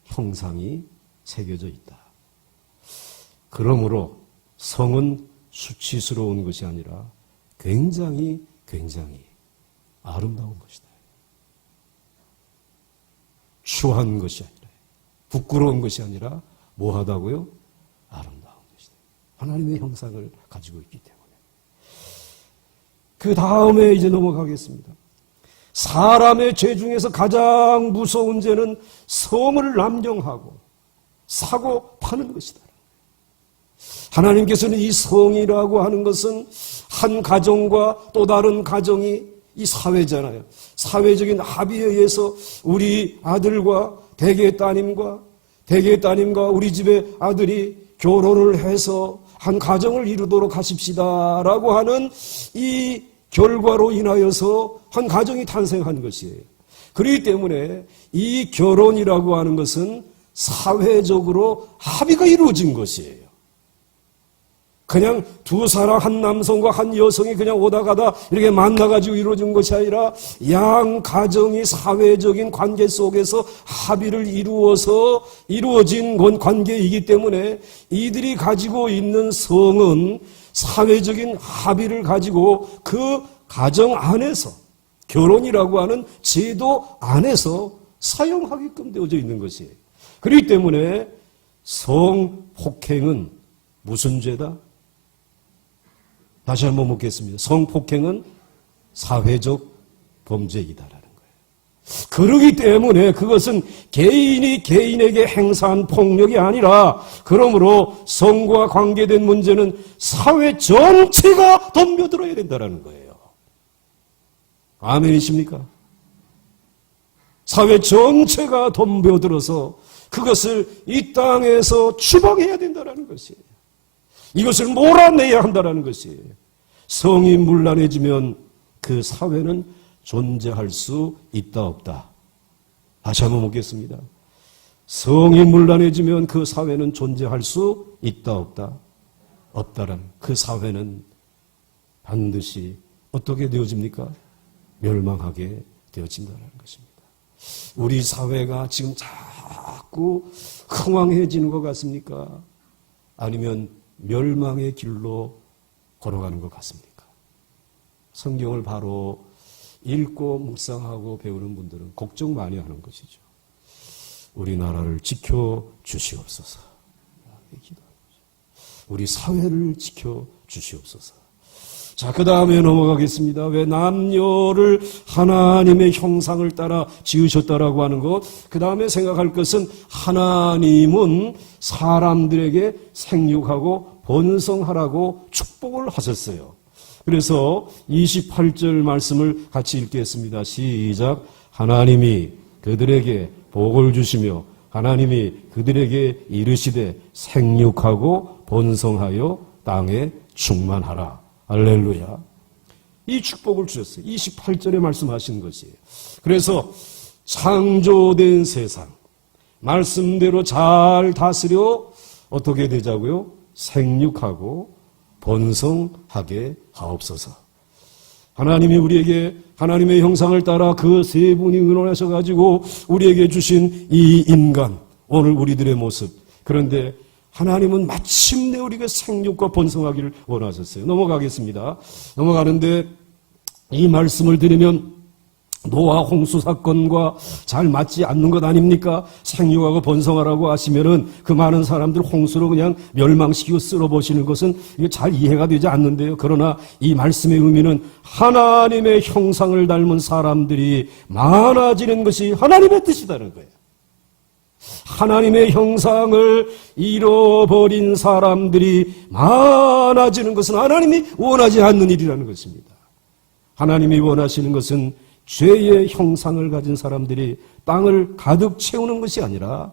형상이 새겨져 있다. 그러므로 성은 수치스러운 것이 아니라 굉장히 아름다운 것이다. 추한 것이 아니라, 부끄러운 것이 아니라 뭐하다고요? 아름다운 것이다. 하나님의 형상을 가지고 있기 때문에. 그 다음에 이제 넘어가겠습니다. 사람의 죄 중에서 가장 무서운 죄는 성을 남용하고 사고 파는 것이다. 하나님께서는 이 성이라고 하는 것은 한 가정과 또 다른 가정이 이 사회잖아요. 사회적인 합의에 의해서 우리 아들과 대개 따님과 우리 집의 아들이 결혼을 해서 한 가정을 이루도록 하십시다라고 하는 이 결과로 인하여서 한 가정이 탄생한 것이에요. 그렇기 때문에 이 결혼이라고 하는 것은 사회적으로 합의가 이루어진 것이에요. 그냥 두 사람, 한 남성과 한 여성이 그냥 오다 가다 이렇게 만나가지고 이루어진 것이 아니라 양 가정이 사회적인 관계 속에서 합의를 이루어서 이루어진 관계이기 때문에 이들이 가지고 있는 성은 사회적인 합의를 가지고 그 가정 안에서 결혼이라고 하는 제도 안에서 사용하게끔 되어져 있는 것이에요. 그렇기 때문에 성폭행은 무슨 죄다? 다시 한번 묻겠습니다. 성폭행은 사회적 범죄이다라는 거예요. 그러기 때문에 그것은 개인이 개인에게 행사한 폭력이 아니라, 그러므로 성과 관계된 문제는 사회 전체가 덤벼들어야 된다라는 거예요. 아멘이십니까? 사회 전체가 덤벼들어서 그것을 이 땅에서 추방해야 된다라는 것이에요. 이것을 몰아내야 한다라는 것이에요. 성이 문란해지면 그 사회는 존재할 수 있다 없다? 다시 한번 묻겠습니다. 성이 문란해지면 그 사회는 존재할 수 있다 없다? 없다라는, 그 사회는 반드시 어떻게 되어집니까? 멸망하게 되어진다는 것입니다. 우리 사회가 지금 자꾸 흥왕해지는 것 같습니까? 아니면 멸망의 길로 걸어가는 것 같습니까? 성경을 바로 읽고 묵상하고 배우는 분들은 걱정 많이 하는 것이죠. 우리나라를 지켜주시옵소서. 우리 사회를 지켜주시옵소서. 자, 그 다음에 넘어가겠습니다. 왜 남녀를 하나님의 형상을 따라 지으셨다라고 하는 것. 그 다음에 생각할 것은 하나님은 사람들에게 생육하고 번성하라고 축복을 하셨어요. 그래서 28절 말씀을 같이 읽겠습니다. 시작. 하나님이 그들에게 복을 주시며 하나님이 그들에게 이르시되 생육하고 번성하여 땅에 충만하라. 할렐루야. 이 축복을 주셨어요. 28절에 말씀하신 것이에요. 그래서 창조된 세상, 말씀대로 잘 다스려 어떻게 되자고요? 생육하고 번성하게 하옵소서. 하나님이 우리에게 하나님의 형상을 따라 그 세 분이 의논하셔가지고 우리에게 주신 이 인간, 오늘 우리들의 모습. 그런데 하나님은 마침내 우리가 생육과 번성하기를 원하셨어요. 넘어가겠습니다. 넘어가는데 이 말씀을 들으면 노아 홍수 사건과 잘 맞지 않는 것 아닙니까? 생육하고 번성하라고 하시면은 그 많은 사람들 홍수로 그냥 멸망시키고 쓸어버리는 것은 이게 잘 이해가 되지 않는데요. 그러나 이 말씀의 의미는 하나님의 형상을 닮은 사람들이 많아지는 것이 하나님의 뜻이라는 거예요. 하나님의 형상을 잃어버린 사람들이 많아지는 것은 하나님이 원하지 않는 일이라는 것입니다. 하나님이 원하시는 것은 죄의 형상을 가진 사람들이 땅을 가득 채우는 것이 아니라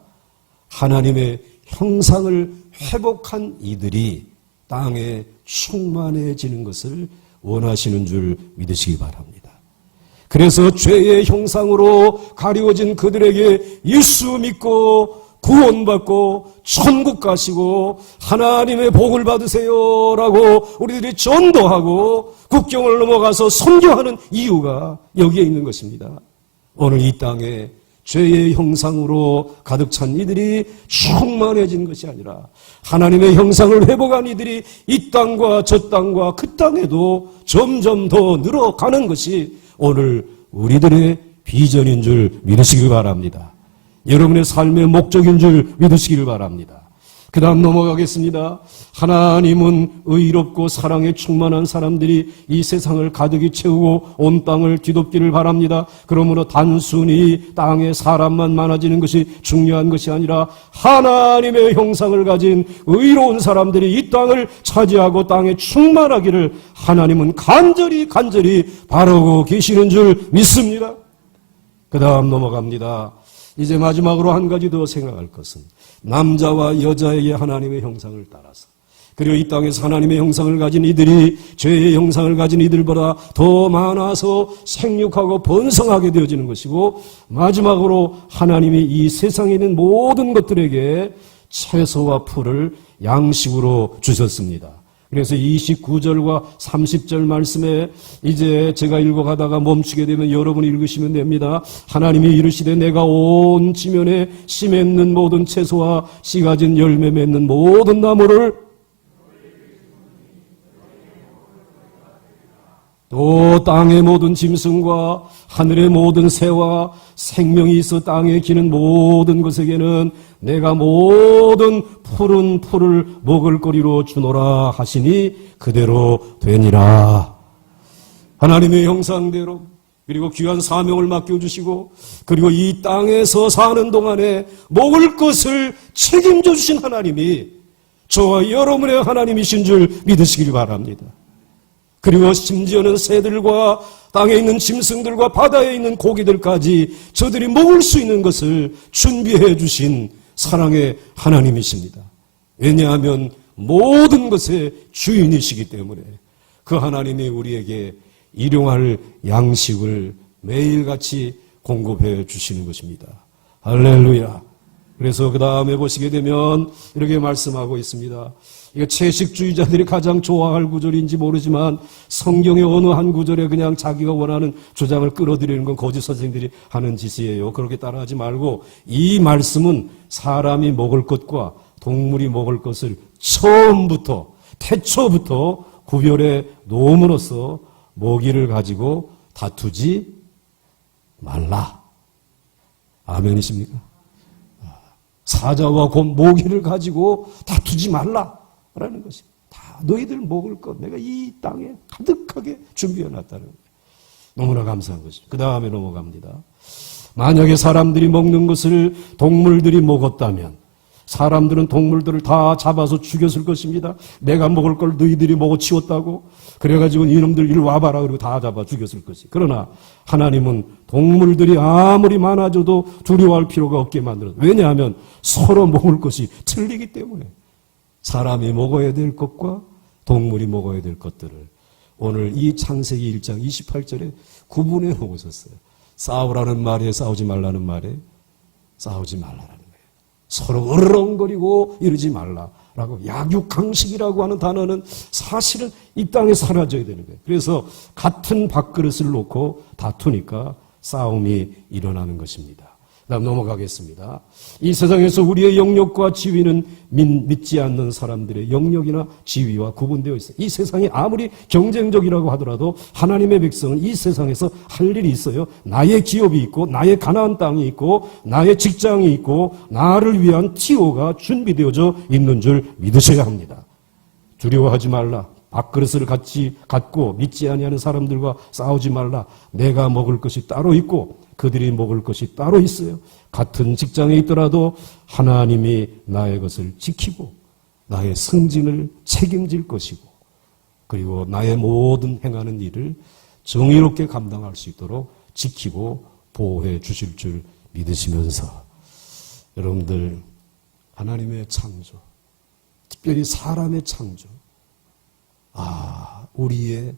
하나님의 형상을 회복한 이들이 땅에 충만해지는 것을 원하시는 줄 믿으시기 바랍니다. 그래서 죄의 형상으로 가리워진 그들에게 예수 믿고 구원받고 천국 가시고 하나님의 복을 받으세요라고 우리들이 전도하고 국경을 넘어가서 선교하는 이유가 여기에 있는 것입니다. 오늘 이 땅에 죄의 형상으로 가득 찬 이들이 충만해진 것이 아니라 하나님의 형상을 회복한 이들이 이 땅과 저 땅과 그 땅에도 점점 더 늘어가는 것이 오늘 우리들의 비전인 줄 믿으시길 바랍니다. 여러분의 삶의 목적인 줄 믿으시길 바랍니다. 그 다음 넘어가겠습니다. 하나님은 의롭고 사랑에 충만한 사람들이 이 세상을 가득히 채우고 온 땅을 뒤덮기를 바랍니다. 그러므로 단순히 땅에 사람만 많아지는 것이 중요한 것이 아니라 하나님의 형상을 가진 의로운 사람들이 이 땅을 차지하고 땅에 충만하기를 하나님은 간절히 바라고 계시는 줄 믿습니다. 그 다음 넘어갑니다. 이제 마지막으로 한 가지 더 생각할 것은 남자와 여자에게 하나님의 형상을 따라서 그리고 이 땅에서 하나님의 형상을 가진 이들이 죄의 형상을 가진 이들보다 더 많아서 생육하고 번성하게 되어지는 것이고 마지막으로 하나님이 이 세상에 있는 모든 것들에게 채소와 풀을 양식으로 주셨습니다. 그래서 29절과 30절 말씀에 이제 제가 읽어가다가 멈추게 되면 여러분이 읽으시면 됩니다. 하나님이 이르시되 내가 온 지면에 씨 맺는 모든 채소와 씨 가진 열매 맺는 모든 나무를 또 땅의 모든 짐승과 하늘의 모든 새와 생명이 있어 땅에 기는 모든 것에게는 내가 모든 푸른 풀을 먹을거리로 주노라 하시니 그대로 되니라. 하나님의 형상대로 그리고 귀한 사명을 맡겨주시고 그리고 이 땅에서 사는 동안에 먹을 것을 책임져 주신 하나님이 저와 여러분의 하나님이신 줄 믿으시길 바랍니다. 그리고 심지어는 새들과 땅에 있는 짐승들과 바다에 있는 고기들까지 저들이 먹을 수 있는 것을 준비해 주신 사랑의 하나님이십니다. 왜냐하면 모든 것의 주인이시기 때문에 그 하나님이 우리에게 일용할 양식을 매일같이 공급해 주시는 것입니다. 할렐루야. 그래서 그 다음에 보시게 되면 이렇게 말씀하고 있습니다. 이거 채식주의자들이 가장 좋아할 구절인지 모르지만 성경의 어느 한 구절에 그냥 자기가 원하는 주장을 끌어들이는 건 거짓 선생들이 하는 짓이에요. 그렇게 따라하지 말고 이 말씀은 사람이 먹을 것과 동물이 먹을 것을 처음부터 태초부터 구별해 놓음으로써 먹이를 가지고 다투지 말라. 아멘이십니까? 사자와 모기를 가지고 다투지 말라. 라는 것이 다 너희들 먹을 것 내가 이 땅에 가득하게 준비해놨다는 거예요. 너무나 감사한 것이죠. 그 다음에 넘어갑니다. 만약에 사람들이 먹는 것을 동물들이 먹었다면 사람들은 동물들을 다 잡아서 죽였을 것입니다. 내가 먹을 걸 너희들이 먹어치웠다고 그래가지고 이놈들 이리 와봐라 그리고 다 잡아 죽였을 것이. 그러나 하나님은 동물들이 아무리 많아져도 두려워할 필요가 없게 만들었어요. 왜냐하면 서로 먹을 것이 틀리기 때문에 사람이 먹어야 될 것과 동물이 먹어야 될 것들을 오늘 이 창세기 1장 28절에 구분해 놓으셨어요. 싸우라는 말에 싸우지 말라는 말에 싸우지 말라는 거예요. 서로 으르렁거리고 이러지 말라라고 약육강식이라고 하는 단어는 사실은 이 땅에 사라져야 되는 거예요. 그래서 같은 밥그릇을 놓고 다투니까 싸움이 일어나는 것입니다. 다음 넘어가겠습니다. 이 세상에서 우리의 영역과 지위는 믿지 않는 사람들의 영역이나 지위와 구분되어 있어요. 이 세상이 아무리 경쟁적이라고 하더라도 하나님의 백성은 이 세상에서 할 일이 있어요. 나의 기업이 있고 나의 가나안 땅이 있고 나의 직장이 있고 나를 위한 티오가 준비되어져 있는 줄 믿으셔야 합니다. 두려워하지 말라. 밥그릇을 갖고 믿지 아니하는 사람들과 싸우지 말라. 내가 먹을 것이 따로 있고 그들이 먹을 것이 따로 있어요. 같은 직장에 있더라도 하나님이 나의 것을 지키고 나의 승진을 책임질 것이고 그리고 나의 모든 행하는 일을 정의롭게 감당할 수 있도록 지키고 보호해 주실 줄 믿으시면서 여러분들 하나님의 창조, 특별히 사람의 창조, 우리의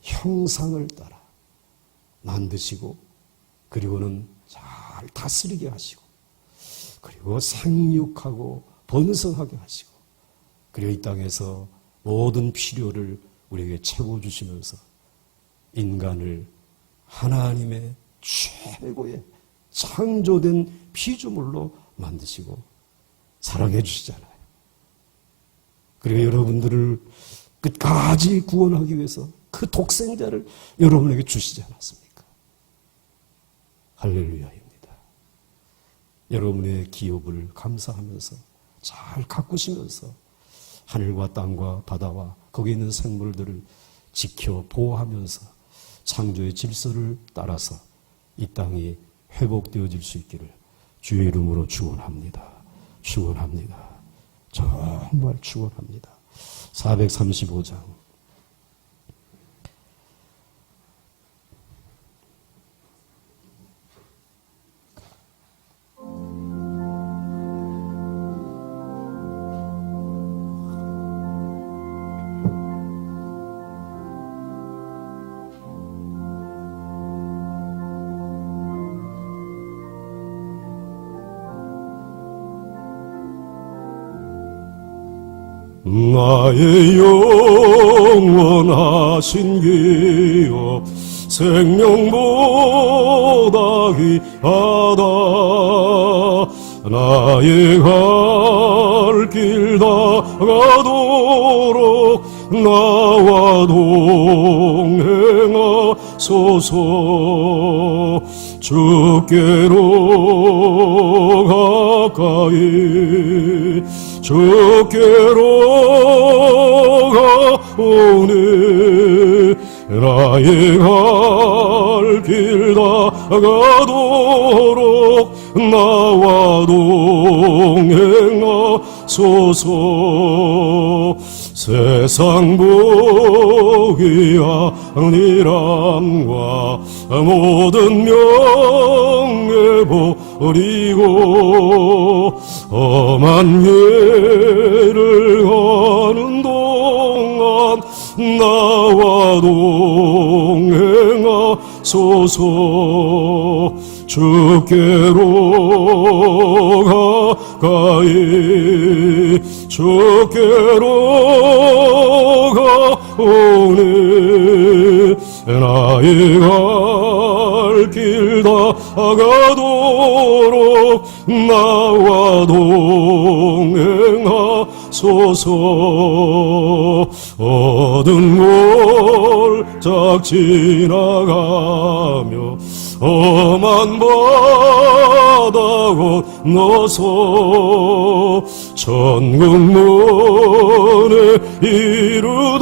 형상을 따라 만드시고 그리고는 잘 다스리게 하시고 그리고 생육하고 번성하게 하시고 그리고 이 땅에서 모든 필요를 우리에게 채워주시면서 인간을 하나님의 최고의 창조된 피조물로 만드시고 사랑해 주시잖아요. 그리고 여러분들을 끝까지 구원하기 위해서 그 독생자를 여러분에게 주시지 않았습니까? 할렐루야입니다. 여러분의 기업을 감사하면서 잘 가꾸시면서 하늘과 땅과 바다와 거기 있는 생물들을 지켜 보호하면서 창조의 질서를 따라서 이 땅이 회복되어질 수 있기를 주의 이름으로 축원합니다. 축원합니다. 정말 축원합니다. 435장 나의 영원하신 기업 생명보다 귀하다. 나의 갈 길 다가도록 나와 동행하소서. 주께로 가까이 주께로 가오네. 나의 갈 길 다가도록 나와 동행하소서. 세상 복이 아니란과 모든 명예 버리고 험한 예를 하는 동안 나와 동행하소서. 주께로 가까이 주께로 가오네. 나의 갈 길 다가도록 나와 동행하소서. 어두운 골짝 지나가며 험한 바다 건너서 천국 문에 이르도록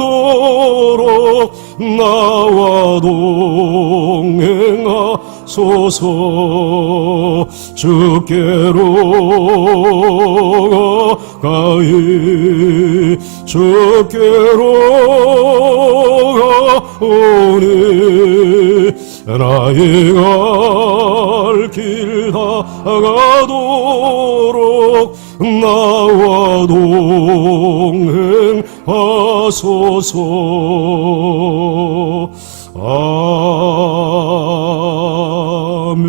나와 동행하소서. 주께로 가까이 주께로 가오네. 나의 갈 길 다가도록 나와 동행하소서. 아멘.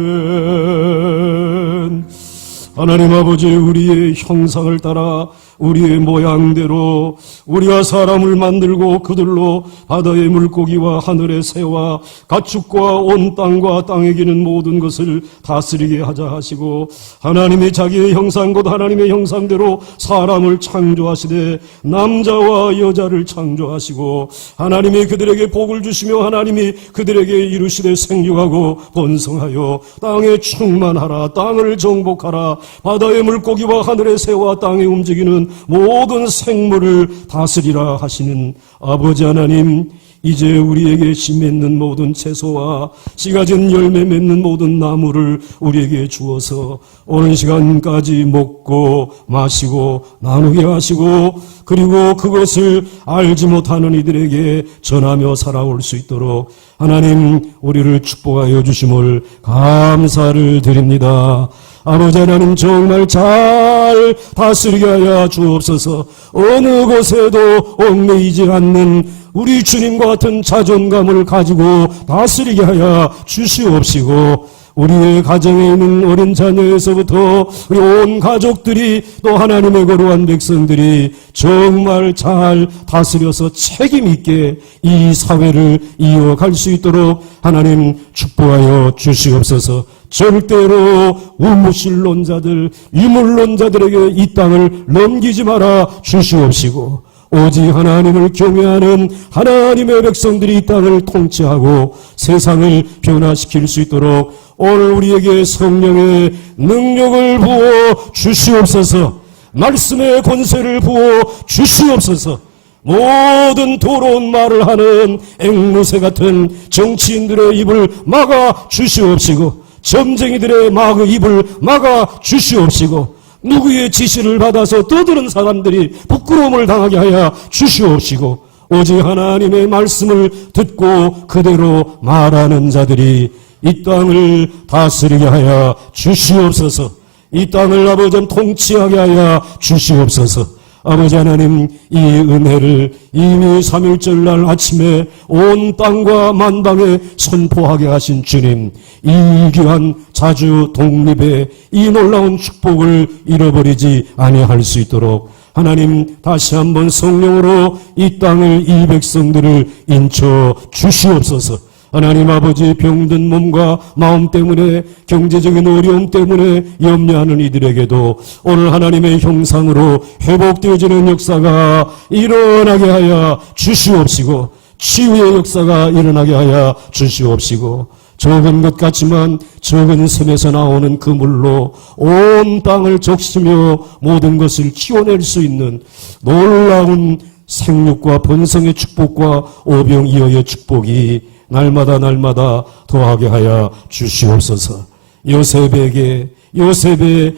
하나님 아버지, 우리의 형상을 따라 우리의 모양대로 우리가 사람을 만들고 그들로 바다의 물고기와 하늘의 새와 가축과 온 땅과 땅에 기는 모든 것을 다스리게 하자 하시고, 하나님이 자기의 형상 곧 하나님의 형상대로 사람을 창조하시되 남자와 여자를 창조하시고, 하나님이 그들에게 복을 주시며 하나님이 그들에게 이루시되 생육하고 번성하여 땅에 충만하라, 땅을 정복하라, 바다의 물고기와 하늘의 새와 땅에 움직이는 모든 생물을 다스리라 하시는 아버지 하나님, 이제 우리에게 씨 맺는 모든 채소와 씨 가진 열매 맺는 모든 나무를 우리에게 주어서 오는 시간까지 먹고 마시고 나누게 하시고, 그리고 그것을 알지 못하는 이들에게 전하며 살아올 수 있도록 하나님 우리를 축복하여 주심을 감사를 드립니다. 아버지 하나님, 정말 잘 다스리게 하여 주옵소서. 어느 곳에도 얽매이지 않는 우리 주님과 같은 자존감을 가지고 다스리게 하여 주시옵시고, 우리의 가정에 있는 어린 자녀에서부터 우리 온 가족들이, 또 하나님의 거룩한 백성들이 정말 잘 다스려서 책임 있게 이 사회를 이어갈 수 있도록 하나님 축복하여 주시옵소서. 절대로 우무신론자들, 이물론자들에게 이 땅을 넘기지 마라 주시옵시고, 오직 하나님을 경외하는 하나님의 백성들이 이 땅을 통치하고 세상을 변화시킬 수 있도록 오늘 우리에게 성령의 능력을 부어 주시옵소서. 말씀의 권세를 부어 주시옵소서. 모든 더러운 말을 하는 앵무새 같은 정치인들의 입을 막아 주시옵시고, 점쟁이들의 입을 막아 주시옵시고, 누구의 지시를 받아서 떠드는 사람들이 부끄러움을 당하게 하여 주시옵시고, 오직 하나님의 말씀을 듣고 그대로 말하는 자들이 이 땅을 다스리게 하여 주시옵소서. 이 땅을 아버지 통치하게 하여 주시옵소서. 아버지 하나님, 이 은혜를 이미 3일절 날 아침에 온 땅과 만방에 선포하게 하신 주님, 이 귀한 자주 독립의 이 놀라운 축복을 잃어버리지 아니할 수 있도록 하나님 다시 한번 성령으로 이 땅을, 이 백성들을 인쳐 주시옵소서. 하나님 아버지, 병든 몸과 마음 때문에, 경제적인 어려움 때문에 염려하는 이들에게도 오늘 하나님의 형상으로 회복되어지는 역사가 일어나게 하여 주시옵시고, 치유의 역사가 일어나게 하여 주시옵시고, 적은 것 같지만 적은 샘에서 나오는 그 물로 온 땅을 적시며 모든 것을 키워낼 수 있는 놀라운 생육과 번성의 축복과 오병이어의 축복이 날마다 더하게 하여 주시옵소서. 요셉의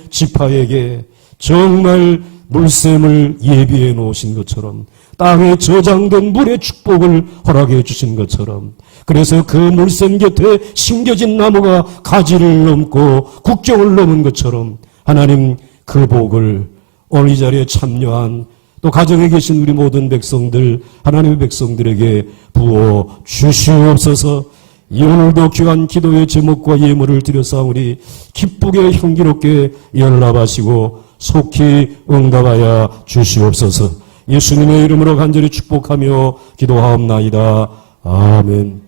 지파에게 정말 물샘을 예비해 놓으신 것처럼, 땅에 저장된 물의 축복을 허락해 주신 것처럼, 그래서 그 물샘 곁에 심겨진 나무가 가지를 넘고 국경을 넘은 것처럼 하나님 그 복을 오늘 이 자리에 참여한 또 가정에 계신 우리 모든 백성들, 하나님의 백성들에게 부어 주시옵소서. 오늘도 귀한 기도의 제목과 예물을 드렸사오니 기쁘게 향기롭게 연락하시고 속히 응답하여 주시옵소서. 예수님의 이름으로 간절히 축복하며 기도하옵나이다. 아멘.